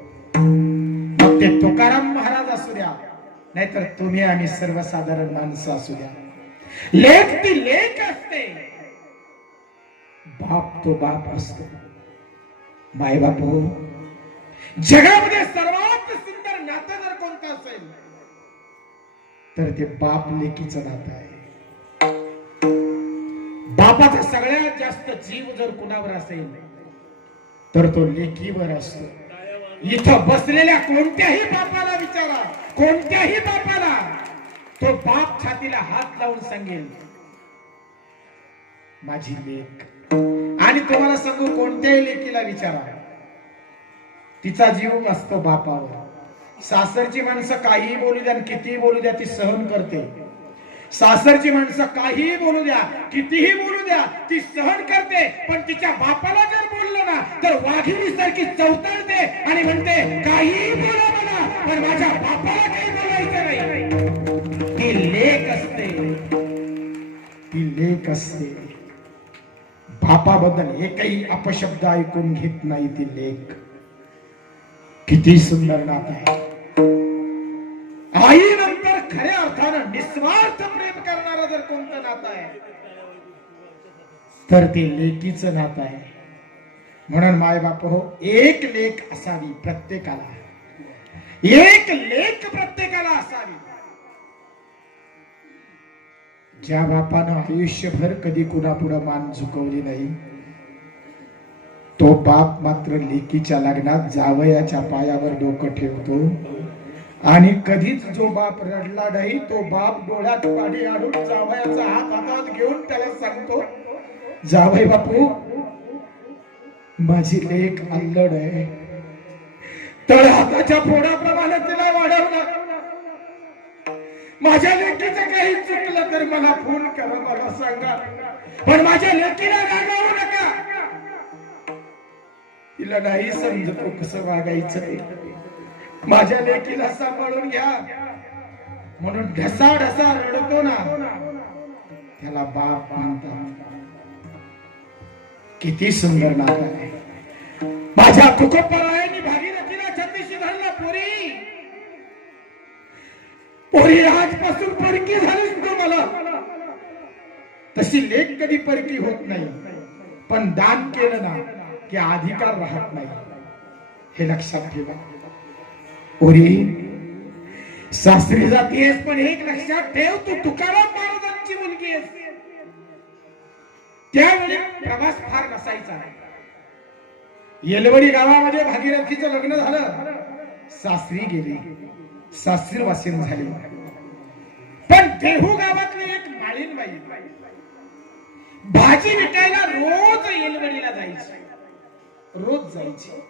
ते तुकाराम महाराज असू द्या, नाहीतर तुम्ही आम्ही सर्वसाधारण माणसं असू द्या, लेख ती लेख असते, बाप तो बाप असतो. माय बाप हो, जगामध्ये सर्वात सुंदर नातं जर कोणतं असेल तर ते बाप लेकीचं नातं आहे. बापाचा सगळ्यात जास्त जीव जर कुणावर असेल तर तो लेकीवर असतो. इथं बसलेल्या कोणत्याही बापाला विचारा, कोणत्याही बापाला, तो बाप छातीला हात लावून सांगेल माझी लेक. आणि तुम्हाला सांगू, कोणत्याही लेकीला विचारा, तिचा जीव असतो बापावर. सासरची माणसं काहीही बोलू द्या, कितीही बोलू द्या, ती सहन करते. सासरची माणसं काहीही बोलू द्या, कितीही बोलू द्या, ती सहन करते. पण तिच्या बापाला जर बोललं ना तर वाघिणी सारखी चौतळते आणि म्हणते काहीही बोला मला, पण माझ्या बापाला काही बोलायचं नाही. ती लेक असते, ती लेक असते. बापाबद्दल एकही अपशब्द ऐकून घेत नाही ती लेक. किती सुंदर नातं आहे. आई नंतर खऱ्या अर्थानं निस्वार्थ प्रेम करणारा जर कोणतं नातं आहे तर ते लेकीचं नातं आहे. म्हणून माय बाप हो, एक लेक असावी प्रत्येकाला, एक लेक प्रत्येकाला असावी. ज्या बापानं आयुष्यभर कधी कुणापुढं मान झुकवली नाही, तो बाप मात्र लेकीच्या लग्नात जावयाच्या पायावर डोकं ठेवतो. आणि कधीच जो बाप रडला नाही, तो बाप डोळ्यात पाणी आणून जावयाचा हात हातात घेऊन त्याला सांगतो, जावई बापू, माझी लेक अल्लड आहे, तळ हाताच्या फोडाप्रमाणे तिला वाढवलं. माझ्या लेकीचं काही चुकलं तर मला फोन करा, मला सांगा, पण माझ्या लेकीला रागावू नका. तिला नाही समजतो कसं वागायचं, माझ्या लेकीला सांभाळून घ्या. म्हणून ढसा ढसा रडतो ना, त्याला बाप म्हणतात. किती सुंदर नातं आहे. माझ्या तुकोपरायांनी भागीरथीला छत्तीशी धरला. पोरी पोरी आजपासून परकी झालीस तू मला. तशी लेक कधी परकी होत नाही, पण दान केलं ना की अधिकार राहत नाही, हे लक्षात ठेवा. पोरी सासरी जातीयस, पण एक लक्षात ठेव, तू तुकाराम महाराजांची मुलगी आहेस. त्यावेळी प्रवास फार नसायचा. येलवडी गावामध्ये भागीरथीचं लग्न झालं, सासरी गेली, सासरी वासिन झाली. पण देहू गावातली एक माळीनबाई भाजी विकायला रोज येलवडीला जायची, रोज जायची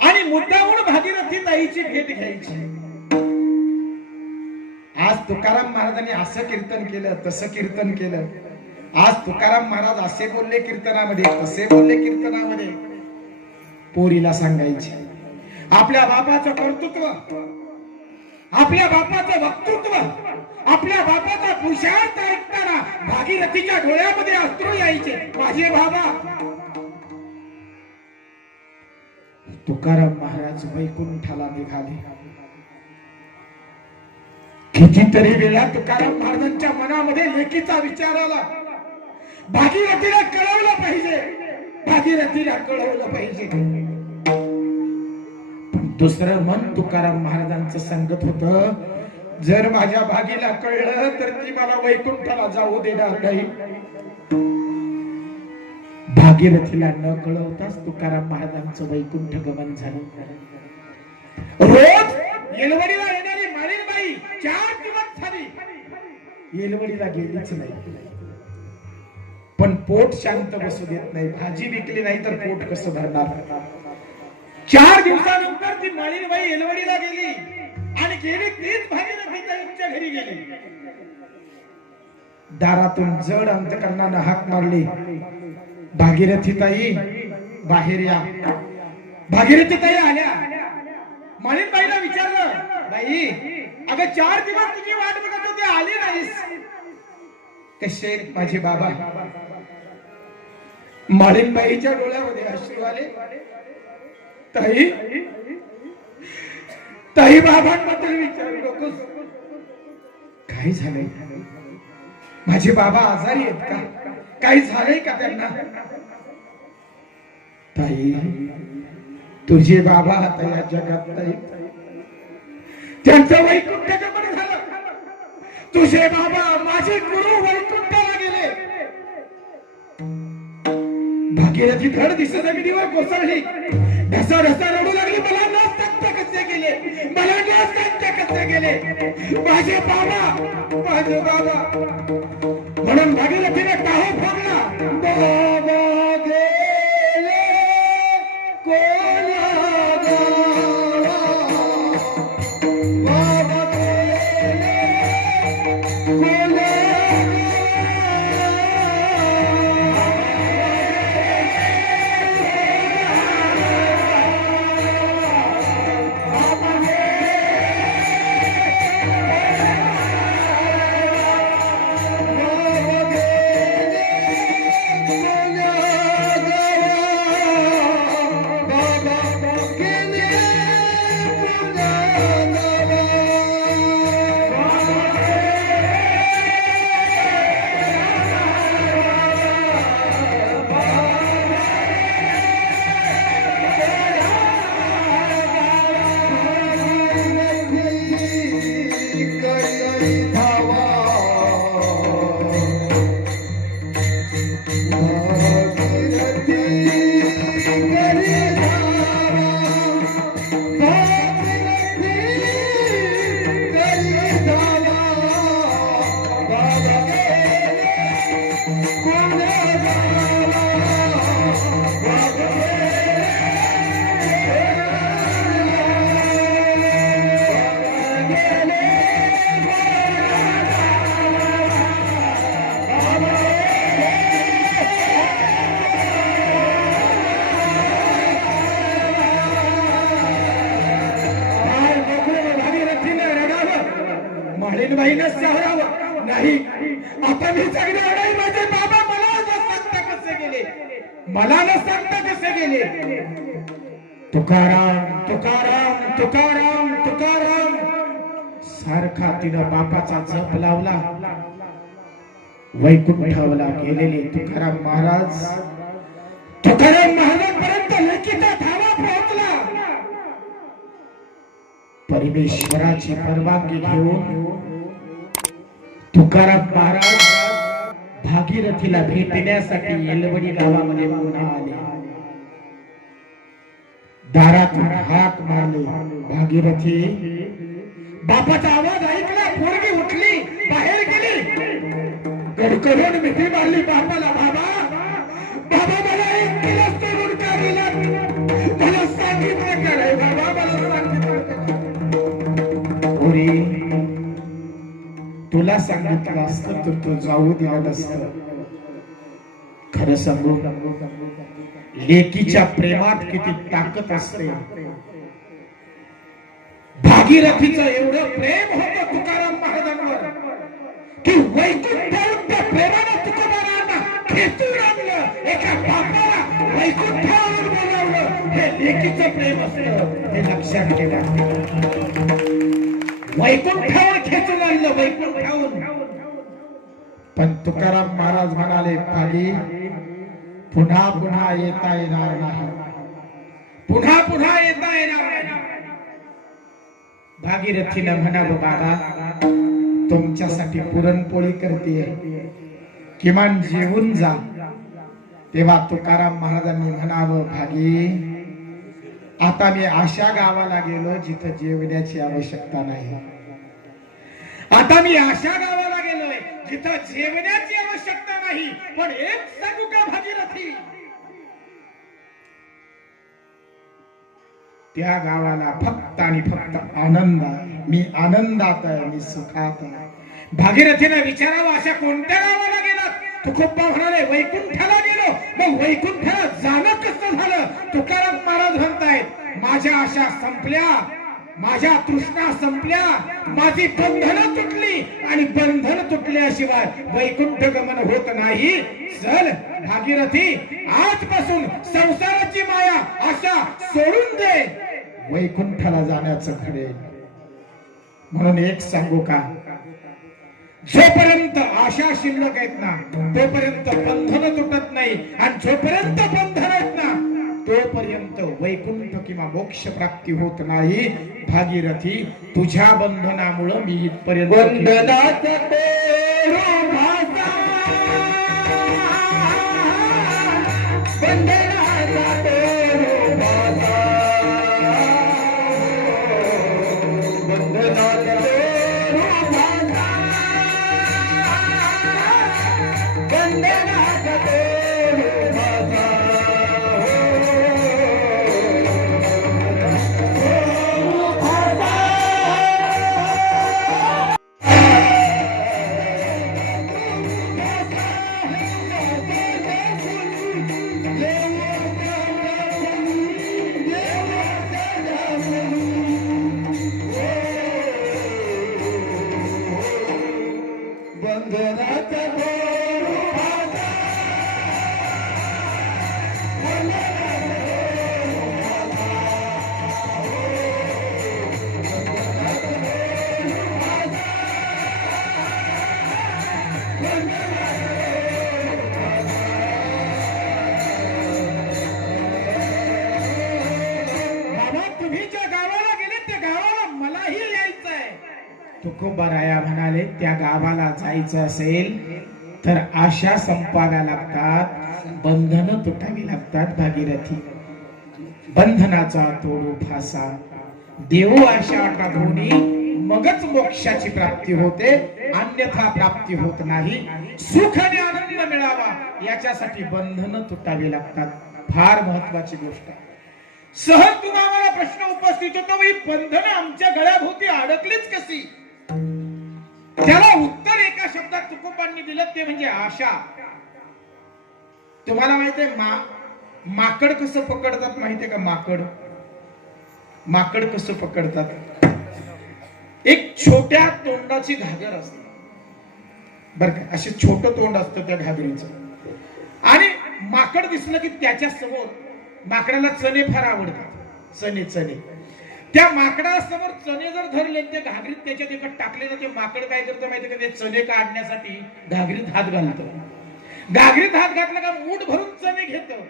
आणि मुद्दामून भागीरथी ताईची भेट घ्यायची. आज तुकाराम महाराजांनी असं कीर्तन केलं, तसं कीर्तन केलं. आज तुकाराम महाराज असे बोलले कीर्तनामध्ये, तसे बोलले कीर्तनामध्ये. पोरीला सांगायचे आपल्या बापाचं कर्तृत्व, आपल्या बापाचं वक्तृत्व, आपल्या बापाचा पुरुषार्थ ऐकताना भागीरथीच्या डोळ्यामध्ये अश्रू यायचे. माझे बाबा. तुकाराम महाराज वैकुंठाला निघाले. कितीतरी वेळा तुकाराम महाराजांच्या मनामध्ये लेकीचा विचार आला, भागीरथीला कळवलं पाहिजे, भागीरथीला कळवलं पाहिजे. पण दुसरं मन तुकाराम महाराजांचं सांगत होतं, जर माझ्या भागीला कळलं तर ती मला वैकुंठाला जाऊ देणार नाही. भागीरथीला न कळवताच तुकाराम महाराजांचं वैकुंठ गमन झालं. रोज येलवडीला येणारी माळीनबाई 4 दिवस झाली येलवडीला गेलीच नाही. पण पोट शांत बसू देत नाही. भाजी विकली नाही तर पोट कसं भरणार. 4 दिवसानंतर ती माळीनबाई येलवडीला गेली आणि गेली तीच भागीरथीच्या घरी गेली. दारातून जड अंतकरणानं हाक मारली, भागीरथी ताई बाहेर या. भागीरथी ताई आल्या. माळीनबाईला विचारलं, बाई अगं 4 दिवस तुझी वाट बघत होती, आली नाहीस, कसे माझे बाबा. माळीनबाईच्या डोळ्यामध्ये अश्रू आले. ताई ताई बाबांबद्दल विचारू नकोस. काय झालंय? माझे बाबा आजारी आहेत का? काही झालंय का त्यांना? ताई, तुझे बाबा आता या जगात नाही. त्यांचं वैकुंठ गमन झालं. तुझे बाबा माझे गुरु वैकुंठाला गेले. भागीरथी धड दिसत जमिनीवर कोसळली. ढसा ढसा रडू लागली. मला न सांगता कसे गेले, मला न सांगता कसे गेले माझे बाबा, माझे बाबा. म्हणून भागीरथीने टाहो फोडला. बाबा गेले कोण्या गावा, बाबा गेले कोण्या गावा. नाही, आता मी जगणार नाही. माझे बाबा मला न सांगता कसे गेले, मला न सांगता कसे गेले. तुकाराम तुकाराम तुकाराम तुकाराम सारखा तिनं बापाचा जप लावला. वैकुंठावला गेलेले तुकाराम महाराज, तुकाराम महाराजांपर्यंत लेकीचा धावा पोहोचला. परमेश्वराची परवानगी घेऊन तुकाराम महाराज भागीरथीला भेटण्यासाठी येलवडी गावामध्ये पुन्हा आले. दारातून हाक मारले. भागीरथी, बापाचा आवाज ऐकला. पोरगी उठली, बाहेर गेली. कडकडून मिठी मारली बापाला. बाबा, बाबा मला एक दिवस सोडून का गेला? मला सांगितलं का नाही बाबा? मला सांगितलं. तुला सांगितलं असतं तर तू जाऊ दिलं नसतं. खरं सांगू, लेकीच्या प्रेमात किती ताकद असते. भागीरथीचं एवढं प्रेम होतं तुकाराम महाराजांवर की वैकुंठावरून त्या प्रेमानं तुकोबारांना खेचून आणलं. एका बापाला वैकुंठावर बोलावलं. हे लेकीचं प्रेम असतं, हे लक्षात ठेवा. वैकुंठावर खेचून आणलं, वैकुंठावरून. पण तुकाराम महाराज म्हणाले, भागी पुन्हा पुन्हा येता येणार नाही, पुन्हा पुन्हा येता येणार नाही. भागीरथीला म्हणावं, बाबा तुमच्यासाठी पुरणपोळी करते, किमान जेवून जा. तेव्हा तुकाराम महाराजांनी म्हणावं, भागी आता मी अशा गावाला गेलो जिथं जेवण्याची आवश्यकता नाही. आता मी अशा गावाला गेलोय जिथं जेवण्याची आवश्यकता नाही. पण एक सांगू का भागीरथी, त्या गावाला फक्त आणि फक्त आनंद आहे. मी आनंदात आहे, मी सुखात आहे. भागीरथीने विचारावं, अशा कोणत्या गावाला गेलात? तुकोबा म्हणाले, वैकुंठाला गेलो. मग वैकुंठाला जाणं कसं झालं? तुकाराम महाराज म्हणतायत, माझ्या आशा संपल्या, माझ्या तृष्णा संपल्या, माझी बंधनं तुटली आणि बंधन तुटल्याशिवाय वैकुंठ गमन होत नाही. चल भागीरथी, आजपासून संसाराची माया आशा सोडून दे. वैकुंठाला जाण्याचं घडेल. म्हणून एक सांगू का, जोपर्यंत आशा शिल्लक आहेत ना तोपर्यंत बंधन तुटत नाही, आणि जोपर्यंत बंधन आहेत ना तोपर्यंत वैकुंठ किंवा मोक्ष प्राप्ती होत नाही. भागीरथी, तुझ्या बंधनामुळं मी इथपर्यंत बंधनाचा तेरो भासा, बंधनाचा तेरो भासा, बंधनाचा तेरो भासा, बंधनाचा तेरो भासा. बंधनाचा तेरो भासा, बाबा, तुम्ही ज्या गावाला गेले त्या गावाला मलाही यायचं आहे. तुकोबाराया म्हणाले, त्या गावाला जायचं असेल तर आशा संपाव्या लागतात, बंधन तुटावी लागतात. भागीरथी, बंधनाचा तोडू फासा, देऊ आशा टाकूनी, मगच मोक्षाची प्राप्ती होते, अन्यथा प्राप्ती होत नाही. सुख आणि आनंद मिळावा याच्यासाठी बंधन तुटावी लागतात. फार महत्वाची गोष्ट आहे. सहज तुम्हाला प्रश्न उपस्थित होतो, ही बंधनं आमच्या गळ्याभोवती अडकलीच कशी? त्याला उत्तर एका शब्दात तुकोबांनी दिलं, ते म्हणजे आशा. तुम्हाला माहितीये माकड कसं पकडतात माहितीये का? माकड कसं पकडतात? एक छोट्या तोंडाची घागर असते बर का, असे छोट तोंड असतं त्या घागरीचं, आणि माकड दिसलं की त्याच्या समोर, माकडाला चणे फार आवडतात, चणे. त्या माकडासमोर चणे जर धरले, त्या घागरीत त्याच्यात एकच टाकले ना, ते माकड काय करतं माहिती का? ते चणे काढण्यासाठी घागरीत हात घालतं. घागरीत हात घातला का मूठ भरून चणे घेतं.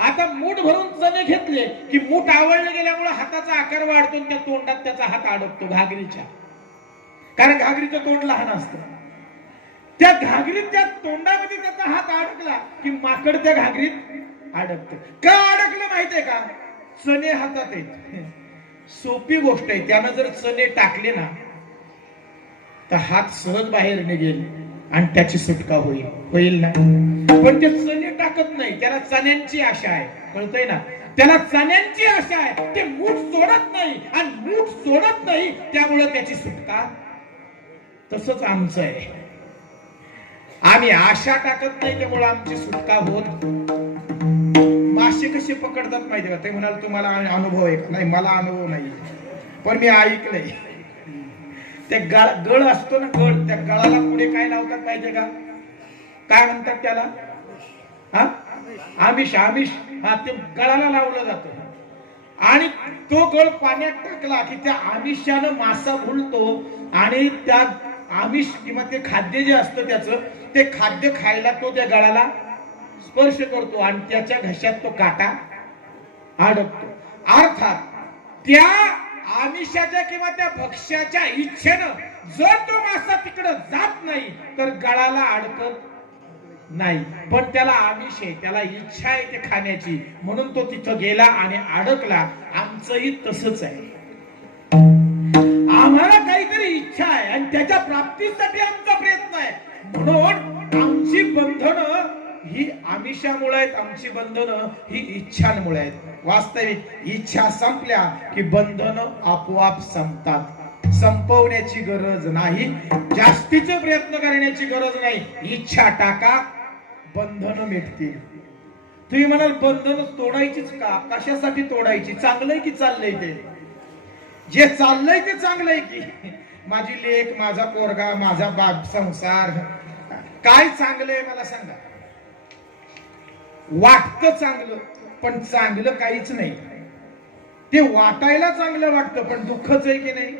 आता मूठ भरून चणे घेतले की मूठ आवळले गेल्यामुळे हाताचा आकार वाढतो, त्या तोंडात त्याचा हात अडकतो घागरीच्या, कारण घागरीचं तोंड लहान असतं. त्या घागरीत, त्या तोंडामध्ये त्याचा हात अडकला की माकड त्या घागरीत अडकतं. का अडकलं माहितीये का? चणे हातात आहेत. सोपी गोष्ट आहे, त्यानं जर चणे टाकले ना तर हात सहज बाहेर निघेल आणि त्याची सुटका होईल ना. पण ते चणे टाकत नाही, त्याला चण्यांची आशा आहे, कळतंय ना? त्याला चण्यांची आशा आहे, ते मूठ सोडत नाही, आणि मूठ सोडत नाही त्यामुळे त्याची सुटका. तसंच आमचं आहे, आम्ही आशा टाकत नाही त्यामुळे आमची सुटका होत. मासे कसे पकडतात माहिती का? ते म्हणाल तुम्हाला अनुभव आहे का? नाही, मला अनुभव नाही, पण मी ऐकलंय. त्या गळ असतो ना, गळ, त्या गळाला पुढे काय लावतात माहितीये का? काय म्हणतात त्याला? आमिष. हा, ते गळाला लावलं जातं, आणि तो गळ पाण्यात टाकला की त्या आमिषानं मासा भुलतो, आणि त्या आमिष किंवा ते खाद्य जे असतं त्याचं, ते खाद्य खायला तो त्या गळाला स्पर्श करतो, आणि त्याच्या घशात तो काटा अडकतो. अर्थात त्या आमिषाच्या किंवा त्या भक्ष्याच्या इच्छेनं जर तो मासा तिकडे जात नाही तर गळाला अडकत नाही, पण त्याला आमिष आहे, त्याला इच्छा आहे ते खाण्याची, म्हणून तो तिथं गेला आणि अडकला. आमचंही तसंच आहे, आम्हाला काहीतरी इच्छा आहे आणि त्याच्या प्राप्तीसाठी आमचा प्रयत्न आहे. म्हणून आमची बंधनं ही आमिषामुळे आहेत, आमची बंधनं ही इच्छांमुळे आहेत. वास्तविक इच्छा संपल्या की बंधनं आपोआप संपतात. संपवण्याची गरज नाही, जास्तीचे प्रयत्न करण्याची गरज नाही. इच्छा टाका, बंधनं मिटतील. तुम्ही म्हणाल बंधनं तोडायचीच का? कशासाठी तोडायची? चांगलंय की चाललंय ते? जे चाललंय ते चांगलंय की? माझी लेक, माझा पोरगा, माझा बाप, संसार, काय चांगलंय मला सांगा? वाटतं चांगलं, पण चांगलं काहीच नाही. ते वाटायला चांगलं वाटतं, पण दुःखच आहे की नाही.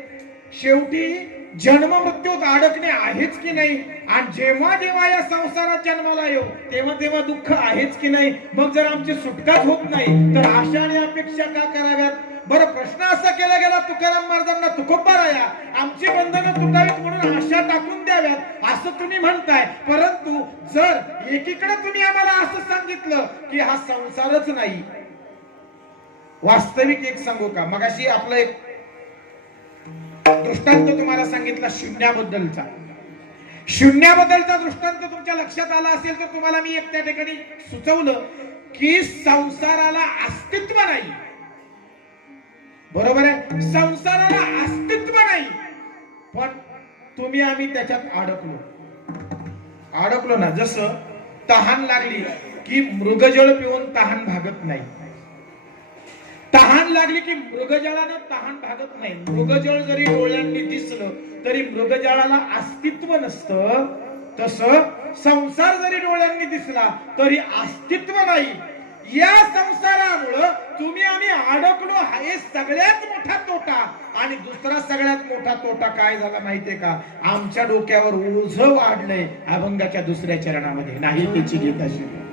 शेवटी जन्म मृत्यूत अडकणे आहेच की नाही. आणि जेव्हा जेव्हा या संसारात जन्माला येऊ तेव्हा तेव्हा दुःख आहेच की नाही. मग जर आमची सुटकाच होत नाही तर आशा आणि अपेक्षा का कराव्यात. बरं, प्रश्न असा केला गेला तुकाराम महाराजांना, तुकोबाराया, आमची बंधनं तुटावीत म्हणून आशा टाकून द्याव्यात असं तुम्ही म्हणताय. परंतु जर एकीकडे तुम्ही आम्हाला असं सांगितलं की हा संसारच नाही. वास्तविक एक सांगू का, मगाशी आपलं एक दृष्टांत तुम्हाला सांगितला शून्याबद्दलचा. शून्याबद्दलचा दृष्टांत तुमच्या लक्षात आला असेल तर तुम्हाला मी एक त्या ठिकाणी सुचवलं की संसाराला अस्तित्व नाही. बरोबर आहे, संसाराला अस्तित्व नाही, पण तुम्ही आम्ही त्याच्यात अडकलो ना. जसं तहान लागली की मृगजळ पिऊन तहान भागत नाही. तहान लागली की मृगजळानं तहान भागत नाही. मृगजळ जरी डोळ्यांनी दिसलं तरी मृगजळाला अस्तित्व नसतं. तसं संसार जरी डोळ्यांनी दिसला तरी अस्तित्व नाही. या संसारामुळं तुम्ही आम्ही अडकलो हे सगळ्यात मोठा तोटा. आणि दुसरा सगळ्यात मोठा तोटा काय झाला माहितीये का, आमच्या डोक्यावर ओझं वाढलंय अभंगाच्या दुसऱ्या चरणामध्ये. नाही त्याची गीता शिकवा.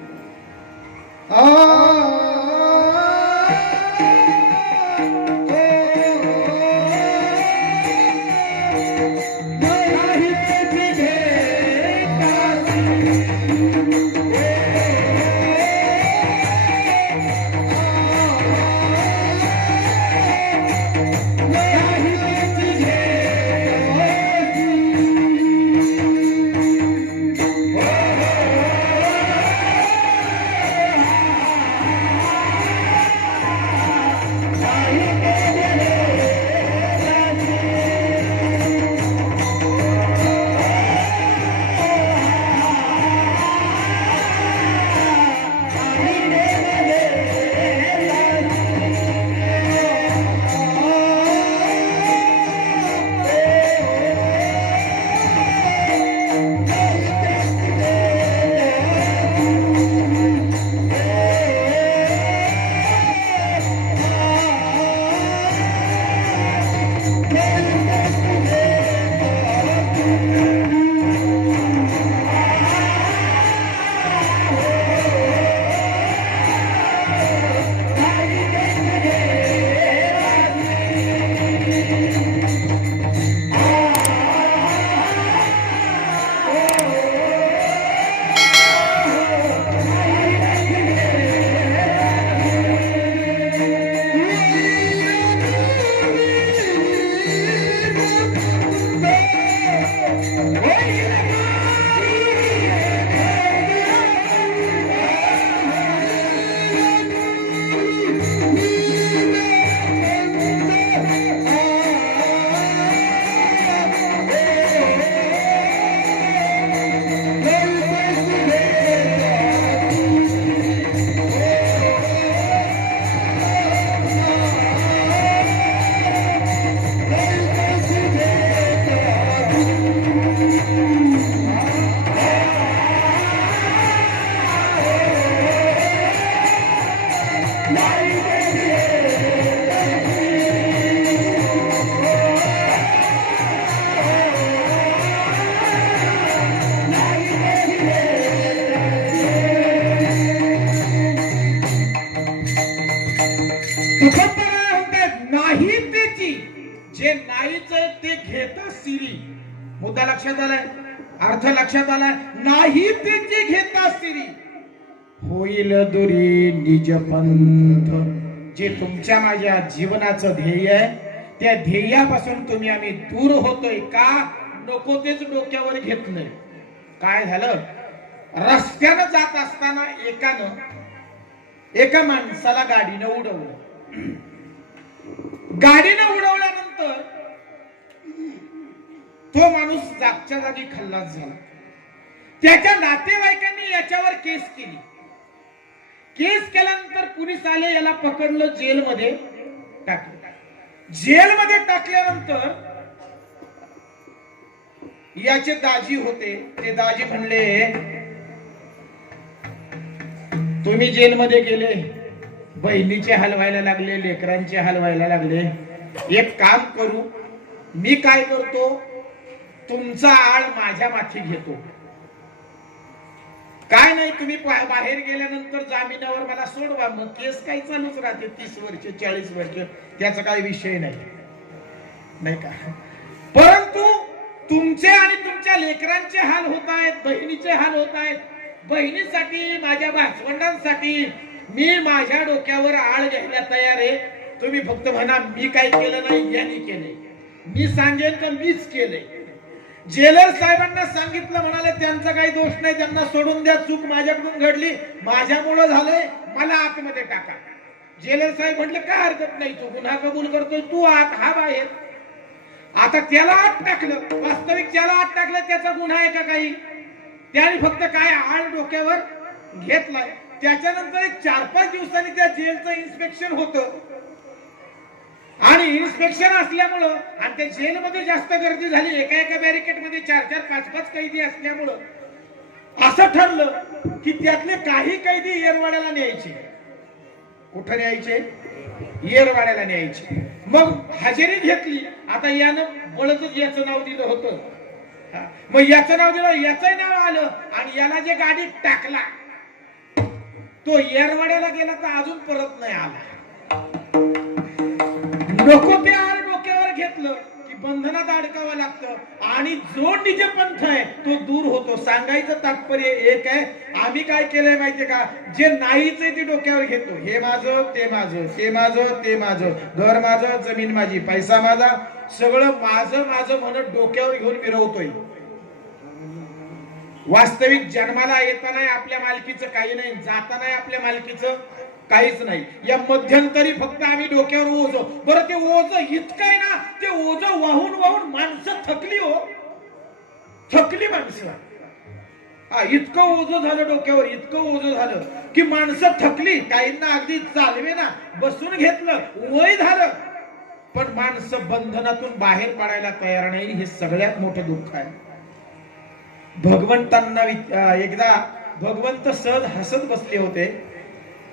नाही त्याची जे नाहीच आहे ते घेता सिरी. मुद्दा लक्षात आलाय, अर्थ लक्षात आलाय. नाही त्याची घेता सिरी होईल दुरी निज पंथ. जे तुमच्या माझ्या जीवनाचं ध्येय आहे त्या ध्येयापासून तुम्ही आम्ही दूर होतोय का, नको तेच डोक्यावर घेतलंय. काय झालं, रस्त्यानं जात असताना एका माणसाला गाडीनं उडवलं. गाडीनं उडवल्यानंतर तो माणूस जागच्या जागी खल्लास झाला. त्याच्या नातेवाईकांनी याच्यावर केस केली. केस केल्यानंतर पोलीस आले, याला पकडलं, जेलमध्ये टाकलं. जेलमध्ये टाकल्यानंतर याचे दाजी होते, ते दाजी म्हणले तुम्ही जेलमध्ये गेले बहिणीचे हाल व्हायला लागले, लेकरांचे हाल व्हायला लागले. एक काम करू, मी काय करतो, तुमचा आळ माझ्या माथी घेतो. काय नाही, तुम्ही बाहेर गेल्यानंतर जामिनावर मला सोडवा, मग केस काही चालूच राहते 30 वर्ष 40 वर्ष, त्याचा काही विषय नाही का. परंतु तुमचे आणि तुमच्या लेकरांचे हाल होत आहेत, बहिणीचे हाल होत आहेत. बहिणीसाठी, माझ्या भासवंडांसाठी मी माझ्या डोक्यावर आळ घ्यायला तयार आहे. तुम्ही फक्त म्हणा मी काय केलं नाही, यांनी केलंय. मी सांगेन का मीच केलंय. जेलर साहेबांना सांगितलं, म्हणाले त्यांचा काही दोष नाही, त्यांना सोडून द्या, चूक माझ्याकडून घडली, माझ्यामुळे झालंय, मला आतमध्ये टाका. जेलर साहेब म्हटले काय हरकत नाही, तू गुन्हा कबूल करतोय, तू आत, हा बाहेर. आता त्याला आत टाकलं, वास्तविक त्याला आत टाकलं, त्याचा गुन्हा आहे का काही? त्याने फक्त काय आळ डोक्यावर घेतलाय. त्याच्यानंतर 4-5 दिवसांनी त्या जेलचं इन्स्पेक्शन होतं, आणि इन्स्पेक्शन असल्यामुळं आणि त्या जेलमध्ये जास्त गर्दी झाली, एका बॅरिकेडमध्ये 4-4, 5-5 कैदी असल्यामुळं असं ठरलं की त्यातले काही कैदी येरवाड्याला न्यायचे. कुठं न्यायचे? येरवाड्याला न्यायचे. मग हजेरी घेतली. आता यानं बळच याचं नाव दिलं होतं, मग याचं नाव दिलं, याचं नाव आलं, आणि याला जे गाडीत टाकला तो येरवाड्याला गेला तर अजून परत नाही आला. नको ते आळ डोक्यावर घेतलं की बंधनात अडकावं लागतं, आणि जो निजपंथ आहे तो दूर होतो. सांगायचं तात्पर्य एक आहे, आम्ही काय केलंय माहितीये का, जे नाहीच आहे ते डोक्यावर घेतो. हे माझं, ते माझं, ते माझं, ते माझं, घर माझं, जमीन माझी, पैसा माझा, सगळं माझं माझं म्हणत डोक्यावर घेऊन मिरवतोय. वास्तविक जन्माला येताना आपल्या मालकीचं काही नाही, जाताना आपल्या मालकीचं काहीच नाही. या मध्यंतरी फक्त आम्ही डोक्यावर ओझ, बरं ते ओझ इतकं आहे ना, ते ओझ वाहून वाहून माणसं थकली हो, थकली माणसं. इतकं ओझ झालं डोक्यावर, इतकं ओझ झालं की माणसं थकली. काहींना अगदी चालवे ना, बसून घेतलं, वय झालं, पण माणसं बंधनातून बाहेर पडायला तयार नाही. हे सगळ्यात मोठं दुःख आहे. भगवंतांना एकदा भगवंत सहज हसत बसले होते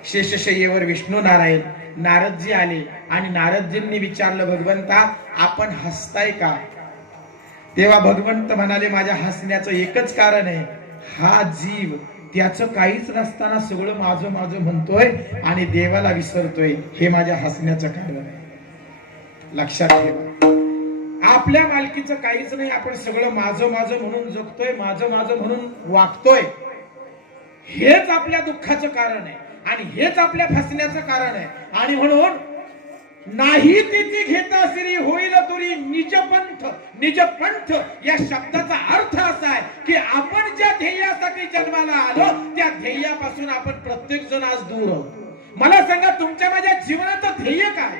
शेषशय्येवर. विष्णू नारायण नारदजी आले आणि नारदजींनी विचारलं, भगवंता आपण हसताय का? तेव्हा भगवंत म्हणाले, माझ्या हसण्याचं एकच कारण आहे, हा जीव त्याचं काहीच नसताना सगळं माझं माझं म्हणतोय आणि देवाला विसरतोय, हे माझ्या हसण्याचं कारण आहे. लक्षात ठेवा, आपल्या मालकीचं काहीच नाही, आपण सगळं माझं माझं म्हणून जगतोय, माझं माझं म्हणून वागतोय. हेच आपल्या दुःखाचं कारण आहे आणि हेच आपल्या फसण्याचं कारण आहे. आणि म्हणून नाही तिथे घेता श्री होईल तुरी निजपंथ. निजपंथ या शब्दाचा अर्थ असा आहे की आपण ज्या ध्येयासाठी जन्माला आलो त्या ध्येयापासून आपण प्रत्येक जण आज दूर आहोत. मला सांगा, तुमच्या माझ्या जीवनाचं ध्येय काय?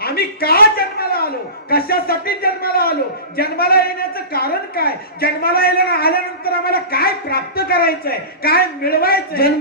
आम्ही का जन्माला आलो? कशासाठी जन्माला आलो? जन्माला येण्याचं कारण काय? जन्माला आल्यानंतर आम्हाला काय प्राप्त करायचंय, काय मिळवायचंय?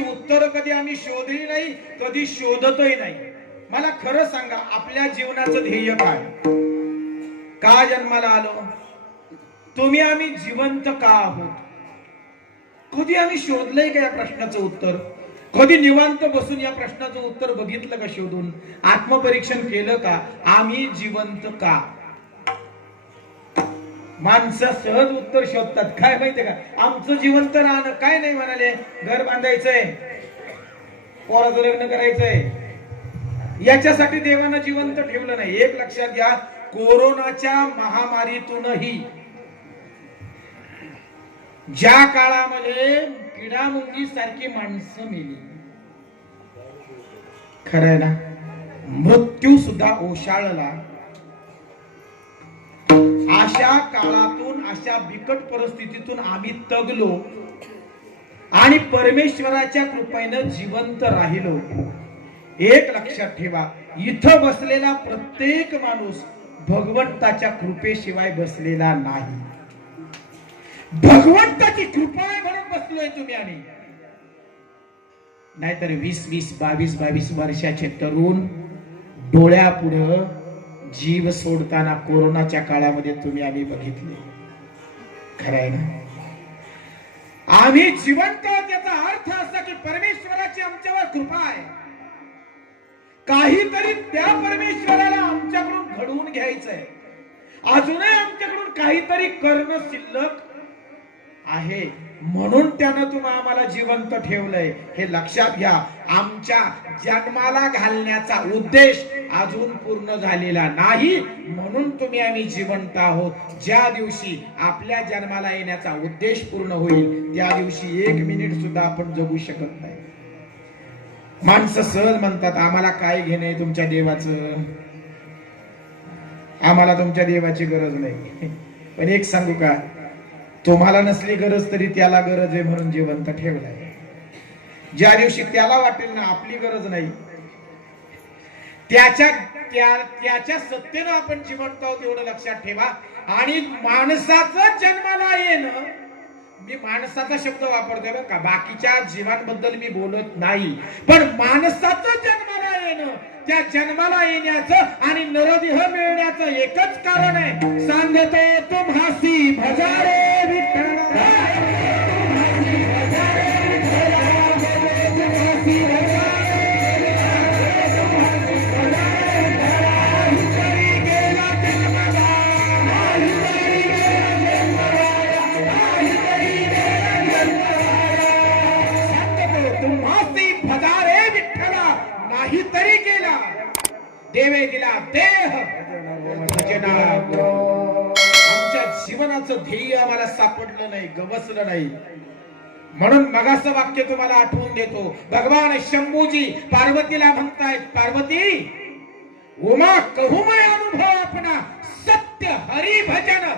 उत्तर कधी आम्ही शोधली नाही, कधी शोधतही नाही. मला खरं सांगा, आपल्या जीवनाचं ध्येय काय? का जन्माला आलो? तुम्ही आम्ही जिवंत का आहोत? कधी आम्ही शोधलंय का या प्रश्नाचं उत्तर? कधी निवांत बसून या प्रश्नाचं उत्तर बघितलं का शोधून? आत्मपरीक्षण केलं का? आम्ही जिवंत का? माणसं सहज उत्तर शोधतात. काय माहितीये का? आमचं जिवंत राहणं काय नाही म्हणाले, घर बांधायचंय, पोराचं लग्न करायचंय, याच्यासाठी देवानं जिवंत ठेवलं नाही. एक लक्षात घ्या, कोरोनाच्या महामारीतूनही ज्या काळामध्ये किडामुंगी सारखी माणसं मेली, खरंय ना, मृत्यू सुद्धा ओशाळला, अशा काळातून, अशा बिकट परिस्थितीतून आम्ही तगलो आणि परमेश्वराच्या कृपेनं जिवंत राहिलो. एक लक्षात ठेवा, इथं बसलेला प्रत्येक माणूस भगवंताच्या कृपेशिवाय बसलेला नाही. भगवंताची कृपा आहे म्हणून बसलोय तुम्ही आम्ही. नाहीतर 20-20, 22-22 वर्षाचे तरुण डोळ्यापुढं जीव सोडताना कोरोनाच्या काळामध्ये तुम्ही आम्ही बघितले. खरंय ना, आम्ही जिवंत आहोत याचा अर्थ असा की परमेश्वराची आमच्यावर कृपा आहे. काहीतरी त्या परमेश्वराला आमच्याकडून घडवून घ्यायचंय. अजूनही आमच्याकडून काहीतरी करणं शिल्लक आहे, म्हणून त्यानं तुम्हाला आम्हाला जिवंत ठेवलंय. हे लक्षात घ्या. आमच्या जन्माला घालण्याचा उद्देश अजून पूर्ण झालेला नाही, म्हणून तुम्ही आम्ही जिवंत आहोत. ज्या दिवशी आपल्या जन्माला येण्याचा उद्देश पूर्ण होईल त्या दिवशी 1 मिनिट सुद्धा आपण जगू शकत नाही. माणसं सहज म्हणतात, आम्हाला काय घेणं तुमच्या देवाचं, आम्हाला तुमच्या देवाची गरज नाही. पण एक सांगू का, तुम्हाला नसली गरज तरी त्याला गरज आहे म्हणून जिवंत ठेवलाय. ज्या दिवशी त्याला वाटेल ना आपली गरज नाही, त्याच्या सत्तेनं आपण जिवंत आहोत एवढं लक्षात ठेवा. आणि माणसाचं जन्माला येणं, मी माणसाचा शब्द वापरतोय बरं का, बाकीच्या जीवांबद्दल मी बोलत नाही, पण माणसाचं जन्माला येणं, त्या जन्माला येण्याचं आणि नरदेह मिळण्याचं एकच कारण आहे. सांगतो तुम्हासी भजारे विठ्ठल, नाही तरी गेला देवे दिला देह. आमच्या जीवनाचं ध्येय आम्हाला सापडलं नाही, गवसलं नाही. म्हणून मगाचं वाक्य तुम्हाला आठवून देतो. भगवान शंभूजी पार्वतीला म्हणतायत, पार्वती उमा कहूमय अनुभव अपना, सत्य हरि भजन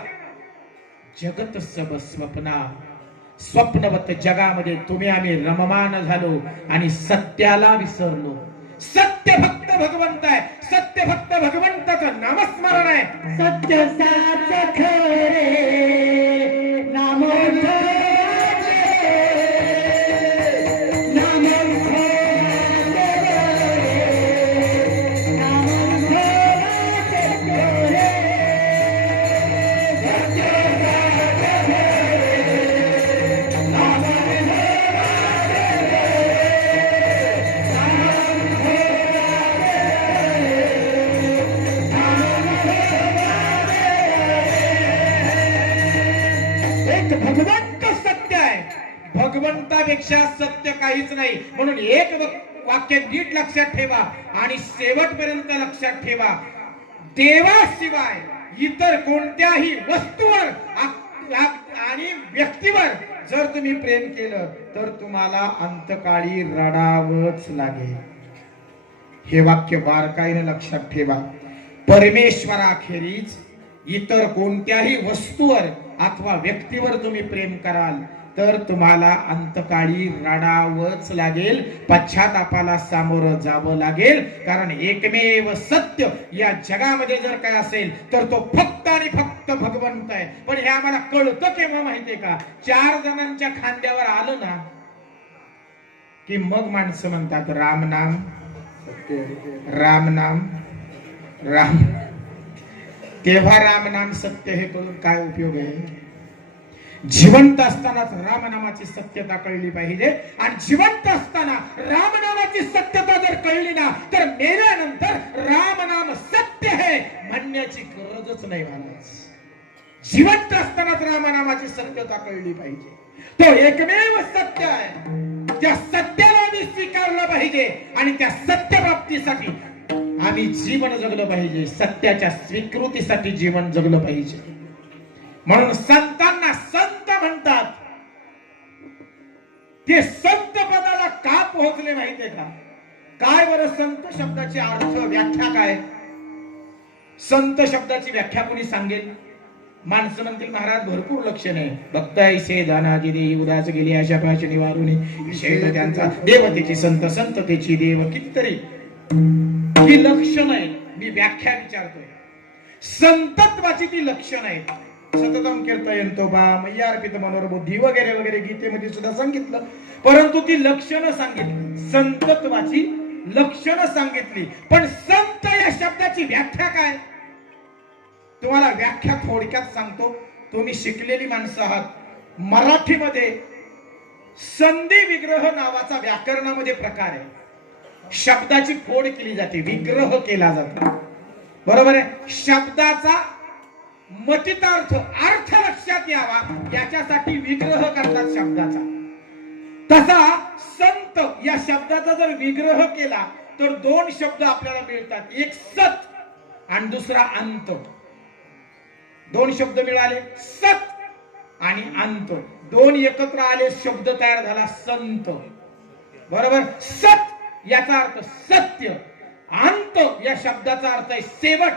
जगत सब स्वप्ना. स्वप्नवत जगामध्ये तुम्ही आम्ही रममान झालो आणि सत्याला विसरलो. सत्य फक्त भगवंत आहे, सत्य फक्त भगवंताचं नामस्मरण आहे. सत्य साच खरे नाम भगवंत सत्य आहे, भगवंतापेक्षा सत्य काहीच नाही. म्हणून एक वाक्य नीट लक्षात ठेवा आणि शेवटपर्यंत लक्षात ठेवा. देवाशिवाय इतर कोणत्याही वस्तूवर आणि व्यक्तीवर जर तुम्ही प्रेम केलं तर तुम्हाला अंतकाळी रडावंच लागेल. हे वाक्य बारकाईने लक्षात ठेवा. परमेश्वराखेरीज इतर कोणत्याही वस्तूवर अथवा व्यक्तीवर तुम्ही प्रेम कराल तर तुम्हाला अंतकाळी रडावंच लागेल, पश्चातापाला सामोरं जावं लागेल. कारण एकमेव सत्य या जगामध्ये जर काय असेल तर तो फक्त आणि फक्त भगवंत आहे. पण हे आम्हाला कळतं केव्हा माहितीये का? 4 जणांच्या खांद्यावर आलं ना की मग माणसं म्हणतात राम नाम, राम नाम, राम. तेव्हा राम नाम सत्य हे करून काय उपयोग आहे? जिवंत असतानाच रामनामाची सत्यता कळली पाहिजे आणि जिवंत असताना रामनामाची सत्यता जर कळली ना तर मेल्यानंतर रामनाम सत्य आहे म्हणण्याची गरजच नाही महाराज. जिवंत असतानाच रामनामाची सत्यता कळली पाहिजे. तो एकमेव सत्य आहे. त्या सत्याला आम्ही स्वीकारलं पाहिजे आणि त्या सत्य प्राप्तीसाठी आम्ही जीवन जगलं पाहिजे. सत्याच्या स्वीकृतीसाठी जीवन जगलं पाहिजे. म्हणून संतांना संत म्हणतात. ते संत पदाला का पोहोचले माहितीये का? काय बरं संत शब्दाची अर्थ व्याख्या काय? संत शब्दाची व्याख्या कोणी सांगेल? माणसं म्हणतील महाराज भरपूर लक्षण आहे. बघताय से दानाजी देई उदास गेली अशा पाच निवारुणी शेत त्यांचा देवतेची संत संततेची देव कितीतरी ही लक्षण आहे. मी व्याख्या विचारतोय. संतत्वाची ती लक्षण आहेत. सततम कीर्तयंतो बा मय्यार्पित मनोरबुद्धी वगैरे वगैरे गीतेमध्ये सुद्धा सांगितलं. परंतु ती लक्षणं सांगितली. संतत्वाची लक्षणं सांगितली. पण संत या शब्दाची व्याख्या काय? तुम्हाला व्याख्या थोडक्यात सांगतो. तुम्ही शिकलेली माणसं आहात. मराठीमध्ये संधी विग्रह नावाचा व्याकरणामध्ये प्रकार आहे. शब्दाची फोड केली जाते, विग्रह केला जातो. बरोबर आहे. शब्दाचा मतितार्थ अर्थ लक्षात यावा याच्यासाठी विग्रह करतात शब्दाचा. तसा संत या शब्दाचा जर विग्रह केला तर दोन शब्द आपल्याला मिळतात. एक सत आणि दुसरा अंत. दोन शब्द मिळाले, सत आणि अंत. दोन एकत्र आले, शब्द तयार झाला संत. बरोबर. सत याचा अर्थ सत्य, अंत या शब्दाचा अर्थ आहे शेवट.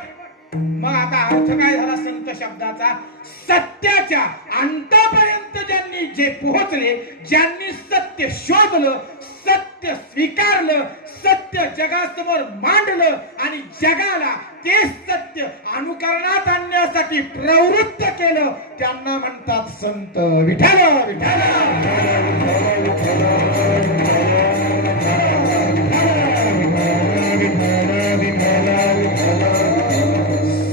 मग आता अर्थ काय झाला संत शब्दाचा? सत्याच्या अंतापर्यंत ज्यांनी जे पोहोचले, ज्यांनी सत्य शोधलं, सत्य स्वीकारलं, सत्य जगासमोर मांडलं आणि जगाला ते सत्य अनुकरणात आणण्यासाठी प्रवृत्त केलं, त्यांना म्हणतात संत. विठ्ठल विठ्ठल.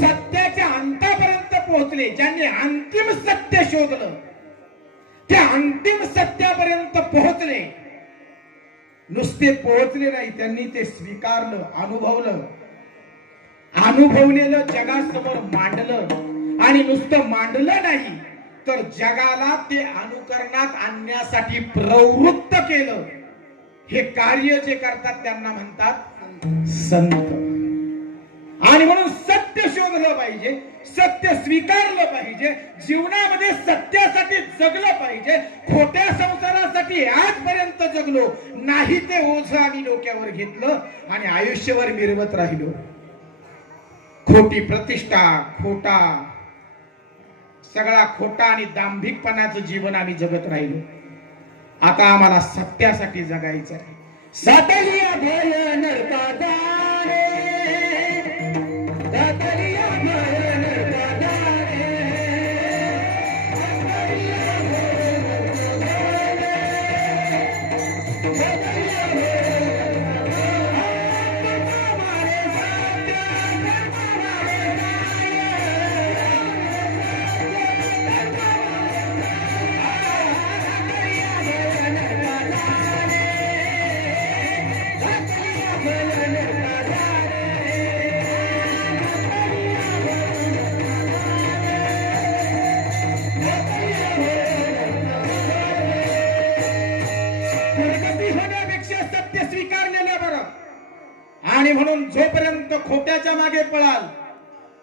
सत्याच्या अंतापर्यंत पोहोचले, ज्यांनी अंतिम सत्य शोधलं, त्या अंतिम सत्यापर्यंत पोहोचले. नुसते पोहोचले नाही, त्यांनी ते स्वीकारलं, अनुभवलं. अनुभवलेलं जगासमोर मांडलं आणि नुसतं मांडलं नाही तर जगाला ते अनुकरणात आणण्यासाठी प्रवृत्त केलं. हे कार्य जे करतात त्यांना म्हणतात संत. आणि म्हणून सत्य शोधलं पाहिजे, सत्य स्वीकारलं पाहिजे, जीवनामध्ये सत्यासाठी जगलं पाहिजे. खोट्या संसारासाठी आजपर्यंत जगलो नाही ते ओझ आम्ही डोक्यावर घेतलं आणि आयुष्यभर मिरवत राहिलो. खोटी प्रतिष्ठा, खोटा सगळा खोटा आणि दांभिकपणाचं जीवन आम्ही जगत राहिलो. आता आम्हाला सत्यासाठी जगायचं आहे. सातलिया भय नरकादारे, सातलिया भय नरकादारे, सातलिया भय नरकादारे, सातलिया भय आणि म्हणून जोपर्यंत खोट्याच्या मागे पळाल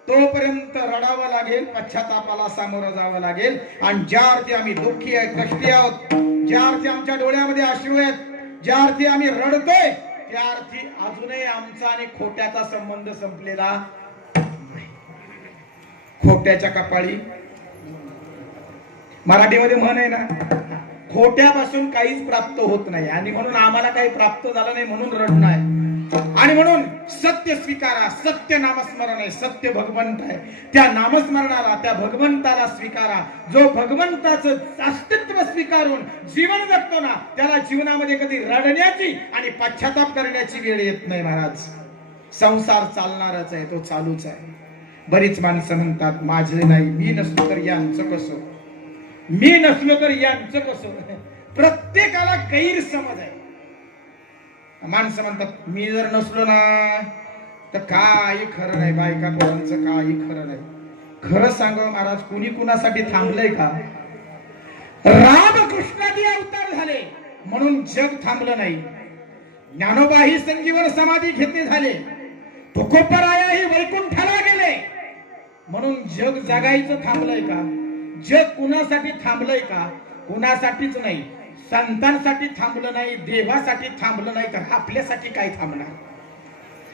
तोपर्यंत रडावं लागेल, पश्चातापाला सामोरं जावं लागेल. आणि ज्या अर्थी आम्ही दुःखी आहेत, कष्टी आहोत, ज्या अर्थी आमच्या डोळ्यामध्ये अश्रू आहेत, ज्या अर्थी आम्ही रडतोय, त्या अर्थी अजूनही आमचा आणि खोट्याचा संबंध संपलेला नाही. खोट्याच्या कपाळी मराठीमध्ये म्हण आहे ना, खोट्यापासून काहीच प्राप्त होत नाही आणि म्हणून आम्हाला काही प्राप्त झालं नाही म्हणून रडणं आहे. आणि म्हणून सत्य स्वीकारा. सत्य नामस्मरण आहे, सत्य भगवंत आहे. त्या नामस्मरणाला, त्या भगवंताला स्वीकारा. जो भगवंताचं अस्तित्व स्वीकारून जीवन जगतो ना त्याला जीवनामध्ये कधी रडण्याची आणि पश्चाताप करण्याची वेळ येत नाही महाराज. संसार चालणारच आहे, तो चालूच आहे. बरीच माणसं म्हणतात माझे नाही, मी नसतो तर यांचं कसं. मी नसलो तर यांचं कसं. प्रत्येकाला गैरसमज आहे. माणसं म्हणतात मी जर नसलो ना तर काही खरं नाही, बायका पोरांचं काही खरं नाही. खरं सांगा महाराज, कुणी कुणासाठी थांबलंय का? रामकृष्णादी अवतार झाले म्हणून जग थांबलं नाही. ज्ञानोबाही संजीवन समाधी घेतली झाले. तुकोबरायाही वैकुंठाला गेले म्हणून जग जगायचं थांबलंय का? जग कुणासाठी थांबलंय का? कुणासाठीच नाही. संतांसाठी थांबलं नाही, देवासाठी थांबलं नाही, तर आपल्यासाठी काय थांबणार?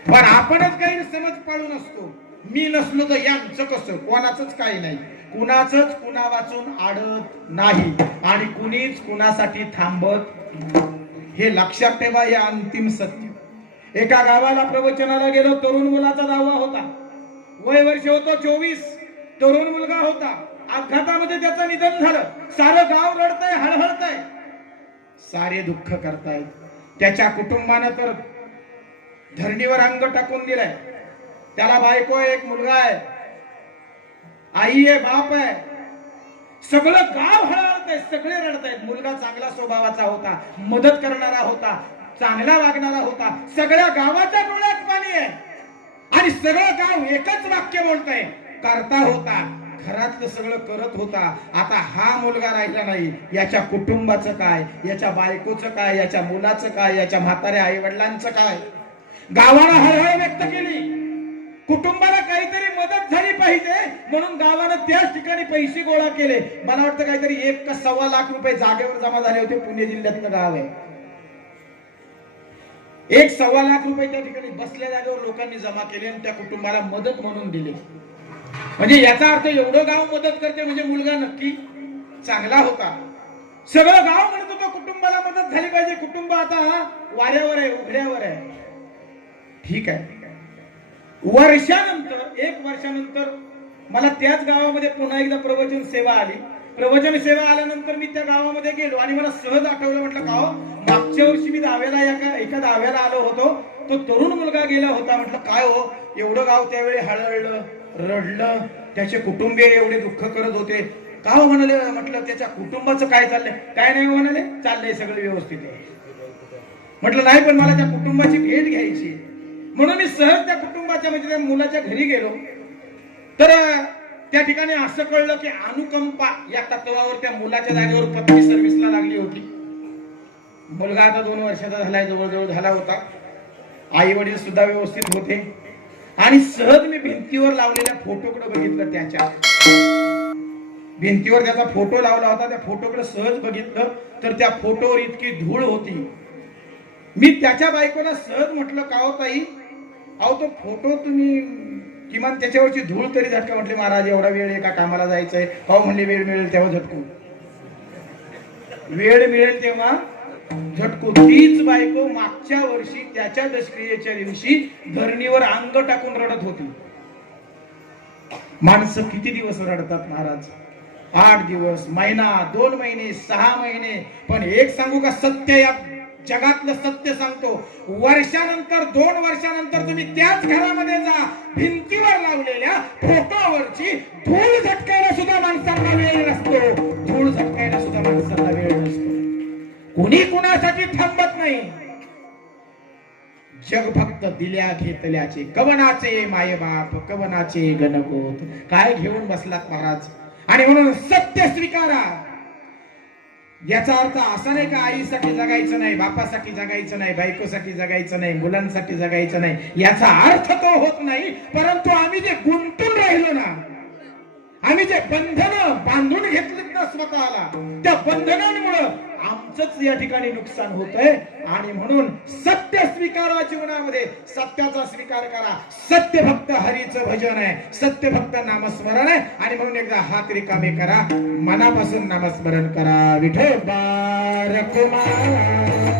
पण आपणच गैरसमज पाळून असतो. मी नसलो तर यांचं कसं, कोणाचंच काही नाही, कुणाचंच कुणा वाचून आडत नाही आणि कुणीच कुणासाठी थांबत. हे लक्षात ठेवा, हे अंतिम सत्य. एका गावाला प्रवचनाला गेलो. तरुण मुलाचा दावा होता. वय वर्ष होतो 24. तरुण मुलगा होता. अपघातामध्ये त्याचं निधन झालं. सारं गाव रडतंय, हळहळतंय, सारे दुःख करतायत. त्याच्या कुटुंबानं तर धरणीवर अंग टाकून दिलंय. त्याला बायको आहे, एक मुलगा आहे, आई आहे, बाप आहे. सगळं गाव हळहळतंय, सगळे रडतायत. मुलगा चांगला स्वभावाचा होता, मदत करणारा होता, चांगला वागणारा होता. सगळ्या गावाच्या डोळ्यात पाणी आहे आणि सगळं गाव एकच वाक्य बोलतंय, करता होता, घरातलं सगळं करत होता. आता हा मुलगा राहिला नाही. याच्या कुटुंबाचं काय, याच्या बायकोचं काय, याच्या मुलाचं काय, याच्या म्हाताऱ्या आई वडिलांचं काय? गावाला हळहळ व्यक्त केली. कुटुंबाला काहीतरी मदत झाली पाहिजे म्हणून गावानं त्याच ठिकाणी पैसे गोळा केले. मला वाटतं काहीतरी 1 का 1.25 लाख रुपये जागेवर जमा झाले होते. पुणे जिल्ह्यातलं गाव आहे. 1.25 लाख रुपये त्या ठिकाणी बसल्या जागेवर लोकांनी जमा केले आणि त्या कुटुंबाला मदत म्हणून दिले. म्हणजे याचा अर्थ एवढं गाव मदत करते म्हणजे मुलगा नक्की चांगला होता. सगळं गाव म्हणत होतं कुटुंबाला मदत झाली पाहिजे. कुटुंब आता वाऱ्यावर आहे, उघड्यावर आहे. ठीक आहे. वर्षानंतर, 1 वर्षानंतर मला त्याच गावामध्ये पुन्हा एकदा प्रवचन सेवा आली. प्रवचन सेवा आल्यानंतर मी त्या गावामध्ये गेलो आणि मला सहज आठवलं. म्हटलं का मागच्या वर्षी मी दाव्याला एका दाव्याला आलो होतो, तो तरुण मुलगा गेला होता. म्हटलं काय हो, एवढं गाव त्यावेळी हळहळलं, रडलं, त्याचे कुटुंबीय एवढे दुःख करत होते. का हो म्हणाले. म्हटलं त्याच्या कुटुंबाचं काय चाललंय? काय नाही म्हणाले, चाललंय सगळं व्यवस्थित आहे. म्हटलं नाही, पण मला त्या कुटुंबाची भेट घ्यायची म्हणून मी सहज त्या कुटुंबाच्या म्हणजे त्या मुलाच्या घरी गेलो. तर त्या ठिकाणी असं कळलं की अनुकंपा या तत्वावर त्या मुलाच्या जागेवर पत्नी सर्व्हिसला लागली होती. मुलगा आता 2 वर्षाचा झालाय, जवळजवळ झाला होता. आई वडील सुद्धा व्यवस्थित होते. आणि सहज मी भिंतीवर लावलेल्या फोटोकडे बघितलं. त्याच्या भिंतीवर त्याचा फोटो लावला होता. त्या फोटोकडे सहज बघितलं तर त्या फोटोवर इतकी धूळ होती. मी त्याच्या बायकोला सहज म्हटलं का हो ताई, अहो तो फोटो तुम्ही किमान त्याच्यावरची धूळ तरी झटका. म्हटले महाराज एवढा वेळ एका कामाला जायचंय. हो म्हणले वेळ मिळेल तेव्हा झटकू, वेळ मिळेल तेव्हा झटकू. तीच बायको मागच्या वर्षी त्याच्या दशक्रियेच्या दिवशी धरणीवर अंग टाकून रडत होती. माणसं किती दिवस रडतात महाराज? 8 दिवस, महिना, 2 महिने, 6 महिने. पण एक सांगू का, सत्य या जगातलं सत्य सांगतो. वर्षानंतर, 2 वर्षानंतर तुम्ही त्याच घरामध्ये जा, भिंतीवर लावलेल्या फोटोवरची धूळ झटकायला सुद्धा माणसांना वेळ नसतो. धूळ झटकायला सुद्धा माणसांना वेळ नसतो. कोणी कुणासाठी थांबत नाही. जग फक्त दिल्या घेतल्याचे, कवनाचे मायबाप, कवनाचे गणगोत. काय घेऊन बसलात महाराज? आणि म्हणून सत्य स्वीकारा. याचा अर्थ असा नाही का आईसाठी जगायचं नाही, बापासाठी जगायचं नाही, बायकोसाठी जगायचं नाही, मुलांसाठी जगायचं नाही. याचा अर्थ तो होत नाही. परंतु आम्ही जे गुंतून राहिलो ना, आम्ही जे बंधन बांधून घेतलीत ना स्वतःला, त्या बंधनांमुळे आमचंच या ठिकाणी नुकसान होतंय. आणि म्हणून सत्य स्वीकारा. जीवनामध्ये सत्याचा स्वीकार करा. सत्य फक्त हरीचं भजन आहे, सत्य फक्त नामस्मरण आहे. आणि म्हणून एकदा हात रिकामे करा, मनापासून नामस्मरण करा. विठोबा रखुमाई.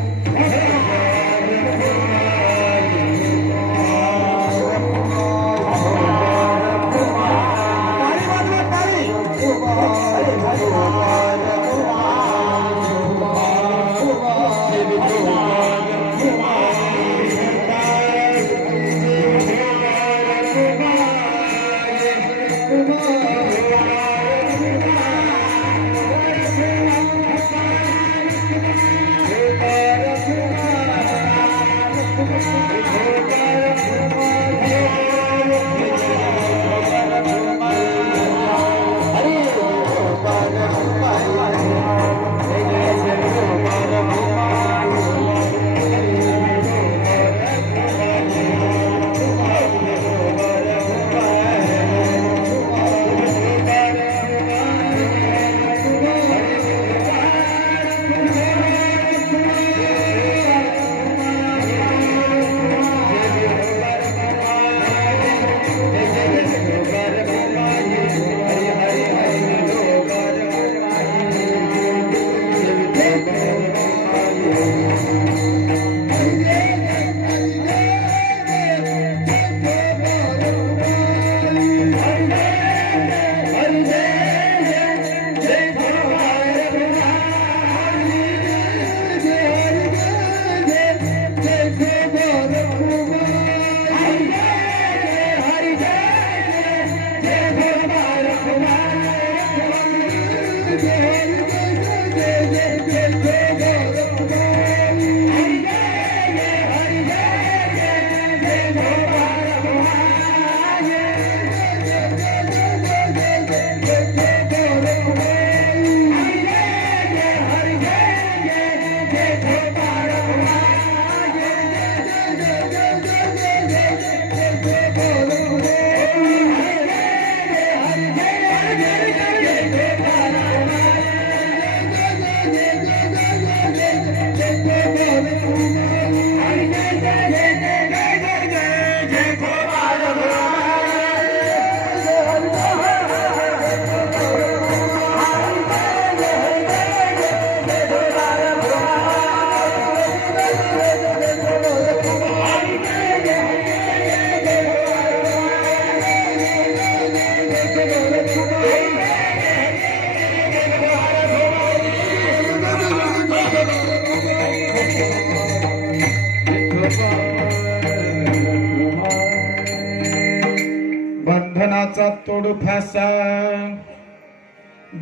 बंधनाचा तोड फासा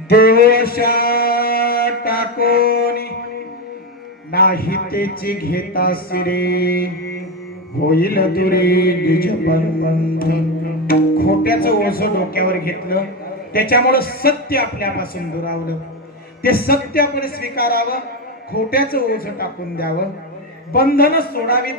देवशा टाकोनी नाही तेची घेता सिरे होईल दुरे निज बंध. खोट्याचं ओझं डोक्यावर घेतलं त्याच्यामुळं सत्य आपल्यापासून दुरावलं. ते सत्य आपण स्वीकारावं, खोट्याचं ओझं टाकून द्यावं, बंधनं सोडावीत.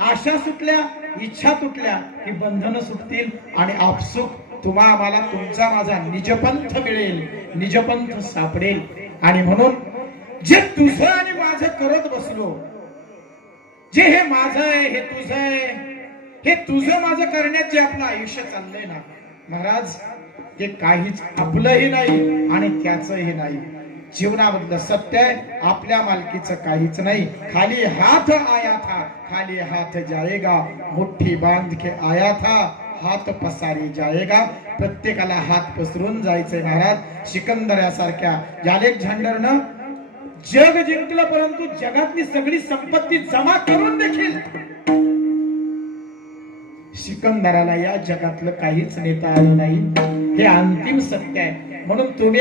आशा सुटल्या, इच्छा तुटल्या की बंधनं सुटतील आणि आपसुक तुम्हा आम्हाला तुमचा माझा निजपंथ मिळेल, निजपंथ सापडेल. आणि म्हणून जे तुझं आणि माझं करत बसलो, जे हे माझं आहे, हे तुझं आहे, हे तुझं माझं करण्यात जे आपलं आयुष्य चाललंय ना महाराज, ते काहीच आपलंही नाही आणि त्याचंही नाही. जीवनामधलं सत्य आहे, आपल्या मालकीचं काहीच नाही. खाली हात आया था, खाली हात जाएगा, मुठ्ठी बांध के आया था, हात पसारी जाएगा. प्रत्येकाला हात पसरून जायचंय महाराज. सिकंदर यासारख्या अलेक्झांडरनं जग जिंकलं, परंतु जगातली सगळी संपत्ती जमा करून देखील सिकंदराला या जगातलं काहीच नेता आलं नाही. हे अंतिम सत्य आहे. म्हणून तुम्ही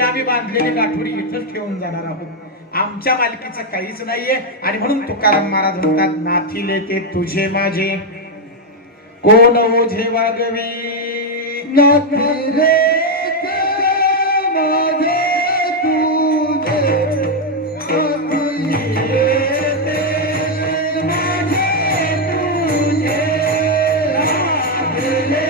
आम्ही बांधलेली गाठोडी इथंच ठेवून जाणार आहोत. आमच्या मालकीचं काहीच नाहीये. आणि म्हणून तुकाराम महाराज म्हणतात, नाथिले ते तुझे माझे कोण ओझे वागवी. नाथिले ते माझे तुझे, नाथिले ते माझे तुझे, नाथिले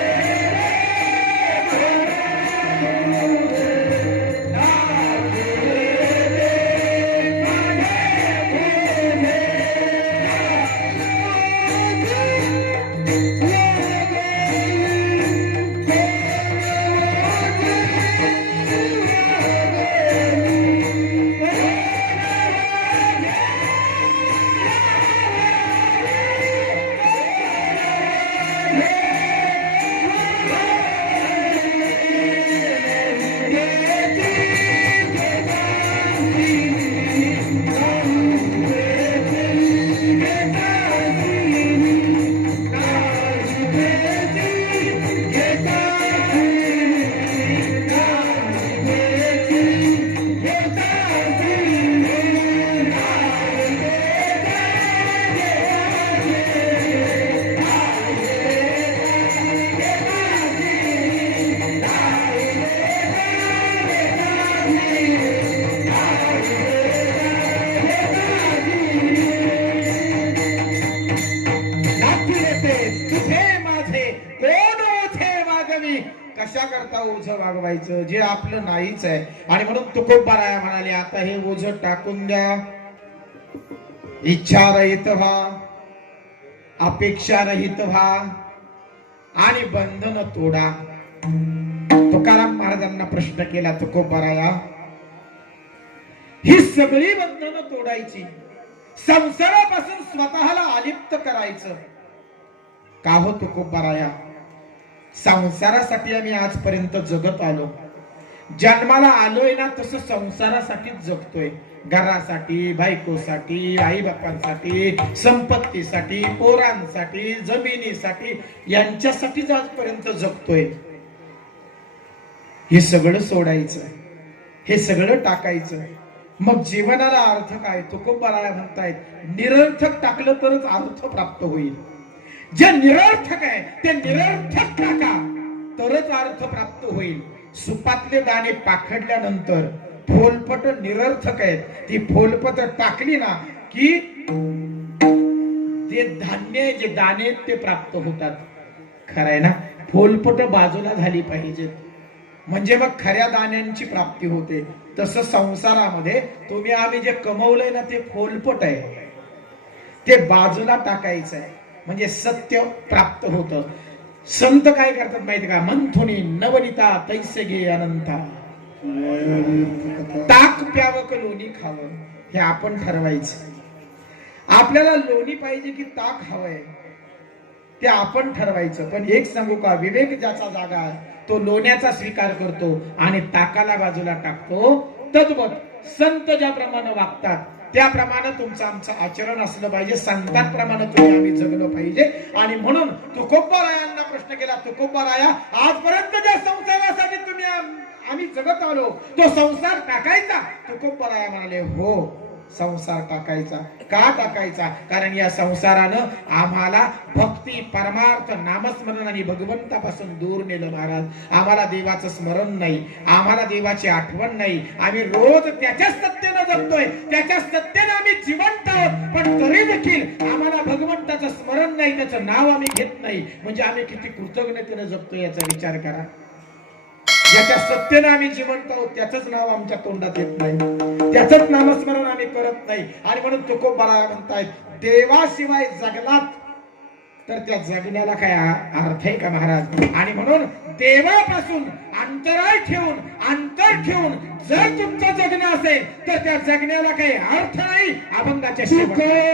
कशा करता ओझं वागवायचं जे आपलं नाहीच आहे. आणि म्हणून तुकोबाराया म्हणाले आता हे ओझं टाकून द्या. इच्छा रहित व्हा, अपेक्षा रहित व्हा आणि बंधन तोडा. तुकाराम महाराजांना प्रश्न केला तुकोबाराया, ही सगळी बंधनं तोडायची, संसारापासून स्वतःला अलिप्त करायचं का हो तुकोबाराया? संसारासाठी आम्ही आजपर्यंत जगत आलो, जन्माला आलोय ना तसं संसारासाठीच जगतोय. घरासाठी, बायकोसाठी, आई बापांसाठी, संपत्तीसाठी, पोरांसाठी, जमिनीसाठी, यांच्यासाठीच आजपर्यंत जगतोय. हे सगळं सोडायचं, हे सगळं टाकायचं. मग जीवनाला अर्थ काय? तुकोबाराया म्हणतायत निरर्थक टाकलं तरच अर्थ प्राप्त होईल. जे निरर्थक आहे ते निरर्थक टाका तरच अर्थ प्राप्त होईल. सुपातले दाणे पाखडल्यानंतर फोलपट निरर्थक आहेत, ती फोलपट टाकली ना की ते धान्य जे दाणे ते प्राप्त होतात. खरंय ना? फोलपट बाजूला झाली पाहिजेत म्हणजे मग खऱ्या दाण्यांची प्राप्ती होते. तसं संसारामध्ये तुम्ही आम्ही जे कमवलंय ना ते फोलपट आहे, ते बाजूला टाकायचं आहे म्हणजे सत्य प्राप्त होतं. संत काय करतात माहिती का? मंथुनी नवनीता तैसे घे अनंता, ताक प्यावं का लोणी खावं हे आपण ठरवायचं. आपल्याला लोणी पाहिजे की ताक हवंय ते आपण ठरवायचं. पण एक सांगू का, विवेक ज्याचा जागा आहे तो लोण्याचा स्वीकार करतो आणि ताकाला बाजूला टाकतो. तद्वत संत ज्याप्रमाणे वागतात त्याप्रमाणे तुमचं आमचं आचरण असलं पाहिजे, संतांप्रमाणे तुम्ही आम्ही जगलं पाहिजे. आणि म्हणून तुकोबारायांना प्रश्न केला, तुकोबाराया आजपर्यंत ज्या संसारासाठी तुम्ही आम्ही जगत आलो तो संसार टाकायचा? तुकोबाराया म्हणाले हो, संसार टाकायचा. का टाकायचा? कारण या संसारानं आम्हाला भक्ती, परमार्थ, नामस्मरण आणि भगवंतापासून दूर नेलं महाराज. आम्हाला देवाचं स्मरण नाही, आम्हाला देवाची आठवण नाही. आम्ही रोज त्याच्या सत्तेनं जगतोय, त्याच्या सत्तेनं आम्ही जिवंत आहोत, पण तरी देखील आम्हाला भगवंताचं स्मरण नाही, त्याचं नाव आम्ही घेत नाही. म्हणजे आम्ही किती कृतज्ञतेनं जगतोय याचा विचार करा. ज्याच्या सत्तेनं आम्ही जिवंत आहोत त्याचंच नाव आमच्या तोंडात येत नाही, त्याचंच नामस्मरण आम्ही करत नाही. आणि म्हणून तुकोबाराया म्हणतायत देवाशिवाय जगलात तर त्या जगण्याला काय अर्थ आहे का महाराज? आणि म्हणून देवापासून अंतराळ ठेवून, अंतर ठेवून जर तुमचं जगणं असेल तर त्या जगण्याला काही अर्थ नाही. अभंगाच्या शेवटी अंतर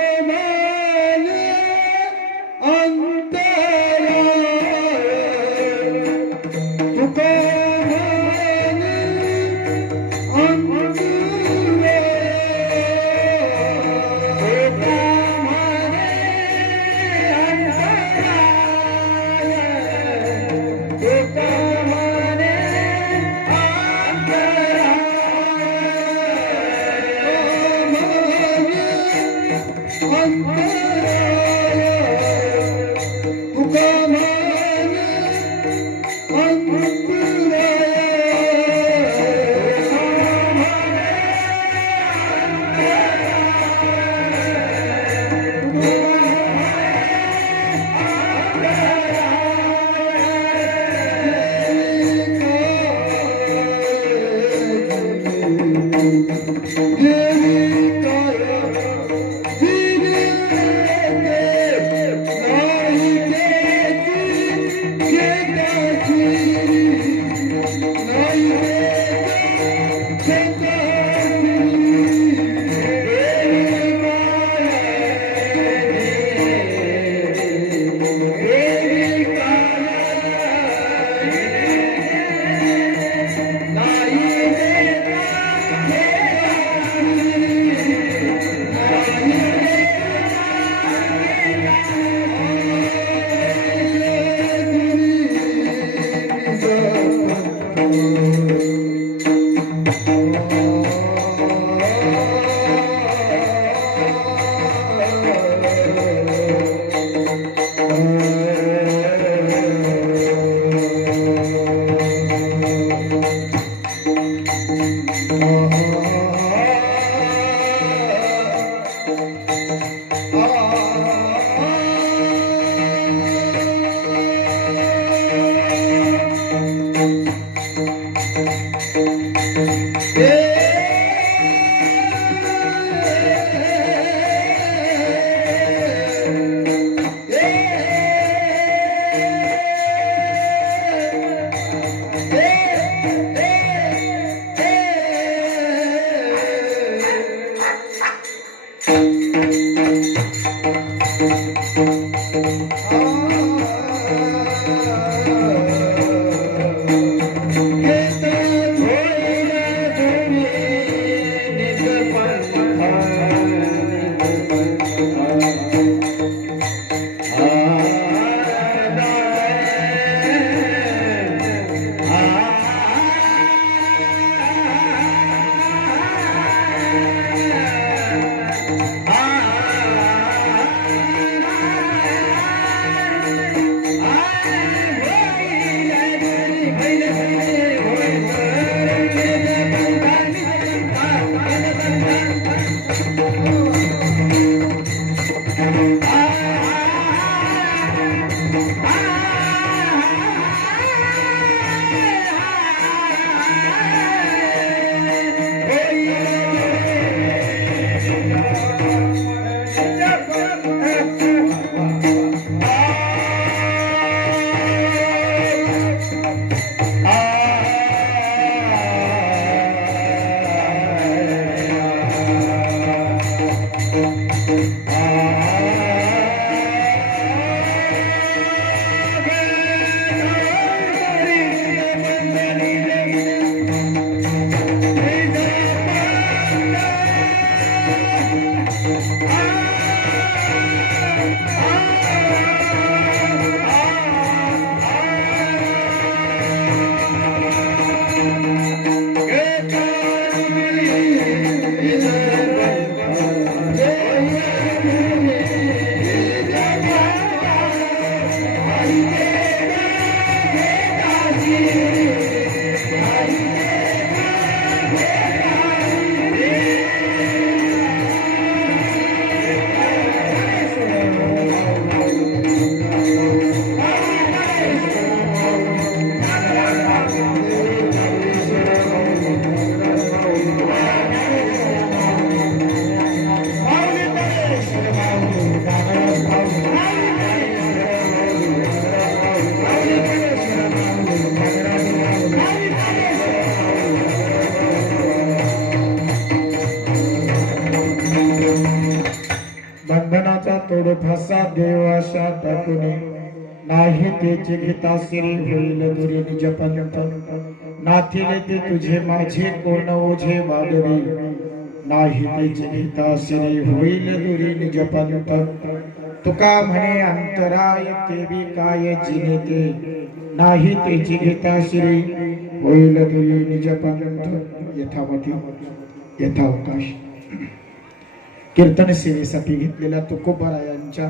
बंधनाचा तोड फसा देवाशा टाकूने नाही तेचे घेता सिरी होईल दुरी निज पंत नाथिले ते तुझे माझे कोण ओझे वागवी नाही तेचे घेता सिरी होईल दुरी निज पंत तुका म्हणे अंतराय ते बी काय जिने ते नाही तेचे घेता सिरी होईल दुरी निज पंत यथावती यथावकाश कीर्तन सेवेसाठी घेतलेल्या तुकोबारायांच्या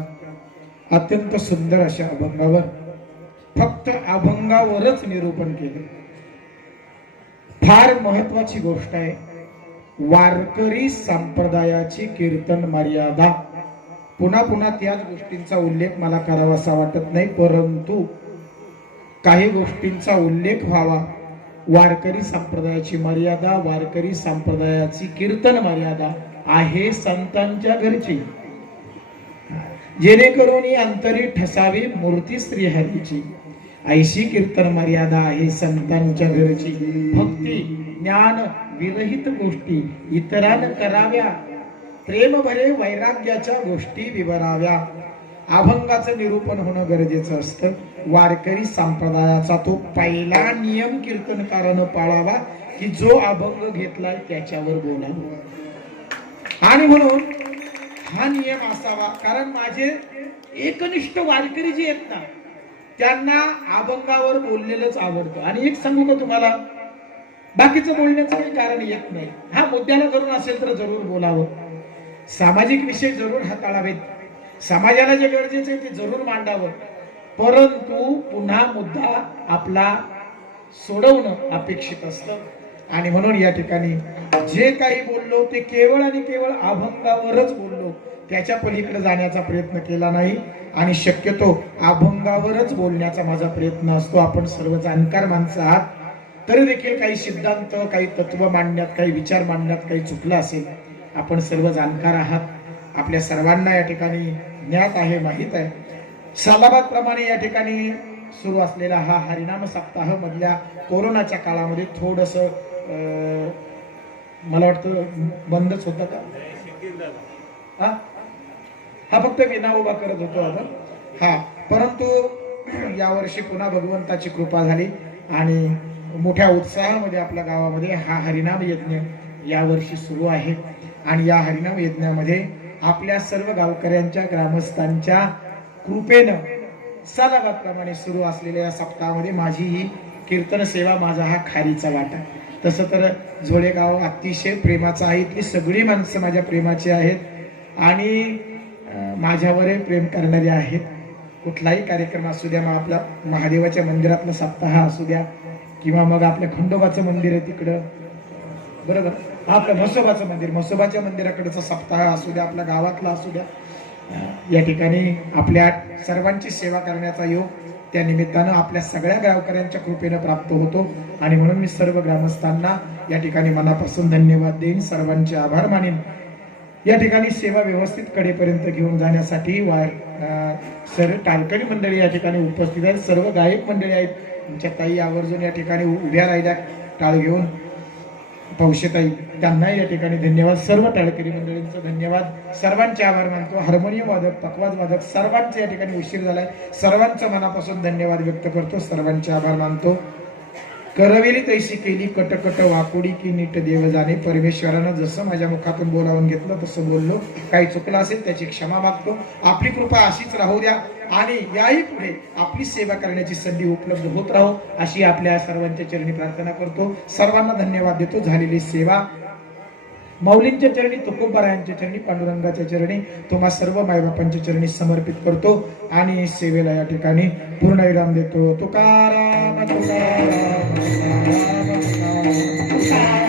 अत्यंत सुंदर अशा अभंगावर फक्त अभंगावरच निरूपण केले. फार महत्वाची गोष्ट आहे. वारकरी संप्रदायाची कीर्तन मर्यादा. पुन्हा पुन्हा त्याच गोष्टींचा उल्लेख मला करावासा वाटत नाही, परंतु काही गोष्टींचा उल्लेख व्हावा. वारकरी संप्रदायाची मर्यादा, वारकरी संप्रदायाची कीर्तन मर्यादा आहे संतांच्या घरची, जेणेकरून अंतरी ठसावी मूर्ती श्रीहरीची. ऐशी कीर्तन मर्यादा आहे संतांच्या घरची. भक्ती ज्ञान विरहित गोष्टी इतरांना कराव्या, प्रेम भरे वैराग्याच्या गोष्टी विवराव्या. अभंगाचं निरूपण होणं गरजेचं असतं. वारकरी संप्रदायाचा तो पहिला नियम कीर्तनकारानं पाळावा की जो अभंग घेतलाय त्याच्यावर बोलावं. आणि म्हणून हा नियम असावा, कारण माझे एकनिष्ठ वारकरी जे आहेत ना त्यांना अभंगावर बोललेलंच आवडतं. आणि एक सांगू का तुम्हाला, बाकीचं बोलण्याचं काही कारण येत नाही. हा मुद्द्याला धरून असेल तर जरूर बोलावं. सामाजिक विषय जरूर हाताळावेत, समाजाला जे गरजेचं आहे ते जरूर मांडावं, परंतु पुन्हा मुद्दा आपला सोडवणं अपेक्षित असतं. आणि म्हणून या ठिकाणी जे काही बोललो ते केवळ आणि केवळ अभंगावरच बोललो, त्याच्या पलीकडे जाण्याचा प्रयत्न केला नाही. आणि शक्यतो अभंगावरच बोलण्याचा माझा प्रयत्न असतो. आपण सर्व जाणकार माणसं आहात, तरी देखील काही सिद्धांत, काही तत्व मांडण्यात, काही विचार मांडण्यात काही चुकलं असेल. आपण सर्व जाणकार आहात, आपल्या सर्वांना या ठिकाणी ज्ञात आहे, माहित आहे. सालाबाद प्रमाणे या ठिकाणी सुरू असलेला हा हरिनाम सप्ताह मधल्या कोरोनाच्या काळामध्ये थोडस मला वाटतं बंदच होतं का? हा फक्त विना उभा करत होतो आपण. हा परंतु यावर्षी पुन्हा भगवंताची कृपा झाली आणि मोठ्या उत्साहामध्ये आपल्या गावामध्ये हा हरिनाम यज्ञ यावर्षी सुरू आहे. आणि या हरिनाम यज्ञामध्ये आपल्या सर्व गावकऱ्यांच्या ग्रामस्थांच्या कृपेनं सलगाप्रमाणे सुरू असलेल्या या सप्ताहामध्ये माझी ही कीर्तन सेवा, माझा हा खारीचा वाटा. तसं तर झोळेगाव अतिशय प्रेमाचं आहे. इथली सगळी माणसं माझ्या प्रेमाची आहेत आणि माझ्यावरही प्रेम करणारे आहेत. कुठलाही कार्यक्रम असू द्या, मग आपला महादेवाच्या मंदिरातला सप्ताह असू द्या किंवा मग आपल्या खंडोबाचं मंदिर आहे तिकडं, बरोबर, आपलं म्हसोबाचं मंदिर, म्हसोबाच्या मंदिराकडचं सप्ताह असू द्या, आपल्या गावातला असू द्या, या ठिकाणी आपल्या सर्वांची सेवा करण्याचा योग त्या निमित्तानं आपल्या सगळ्या गावकऱ्यांच्या कृपेनं प्राप्त होतो. आणि म्हणून मी सर्व ग्रामस्थांना या ठिकाणी मनापासून धन्यवाद देईन, सर्वांचे आभार मानेन. या ठिकाणी सेवा व्यवस्थित कडेपर्यंत घेऊन जाण्यासाठी सर्व टाळकरी मंडळी या ठिकाणी उपस्थित आहेत, सर्व गायक मंडळी आहेत. तुमच्या ताई आवर्जून या ठिकाणी उभ्या राहिल्या टाळ घेऊन, पौशेताई, त्यांनाही या ठिकाणी धन्यवाद. सर्व टाळकरी मंडळींचा धन्यवाद, सर्वांचे आभार मानतो. हार्मोनियम वादक, पखवाज वादक, सर्वांचे या ठिकाणी उशीर झालाय, सर्वांचा मनापासून धन्यवाद व्यक्त करतो, सर्वांचे आभार मानतो. करवेली तैशी केली कटकट वाकुडी की नीट देव जाणे. परमेश्वरानं जसं माझ्या मुखातून बोलावून घेतलं तसं बोललो, काही चुकलं असेल त्याची क्षमा मागतो. आपली कृपा अशीच राहू द्या आणि याही पुढे आपली सेवा करण्याची संधी उपलब्ध होत राहो अशी आपल्या सर्वांच्या चरणी प्रार्थना करतो. सर्वांना धन्यवाद देतो. झालेली सेवा माऊलींच्या चरणी, तुकोबारायांच्या चरणी, पांडुरंगाच्या चरणी, तुम्हा सर्व मायबापांच्या चरणी समर्पित करतो आणि सेवेला या ठिकाणी पूर्णविराम देतो. तुकाराम तुकाराम तुकाराम तुकाराम.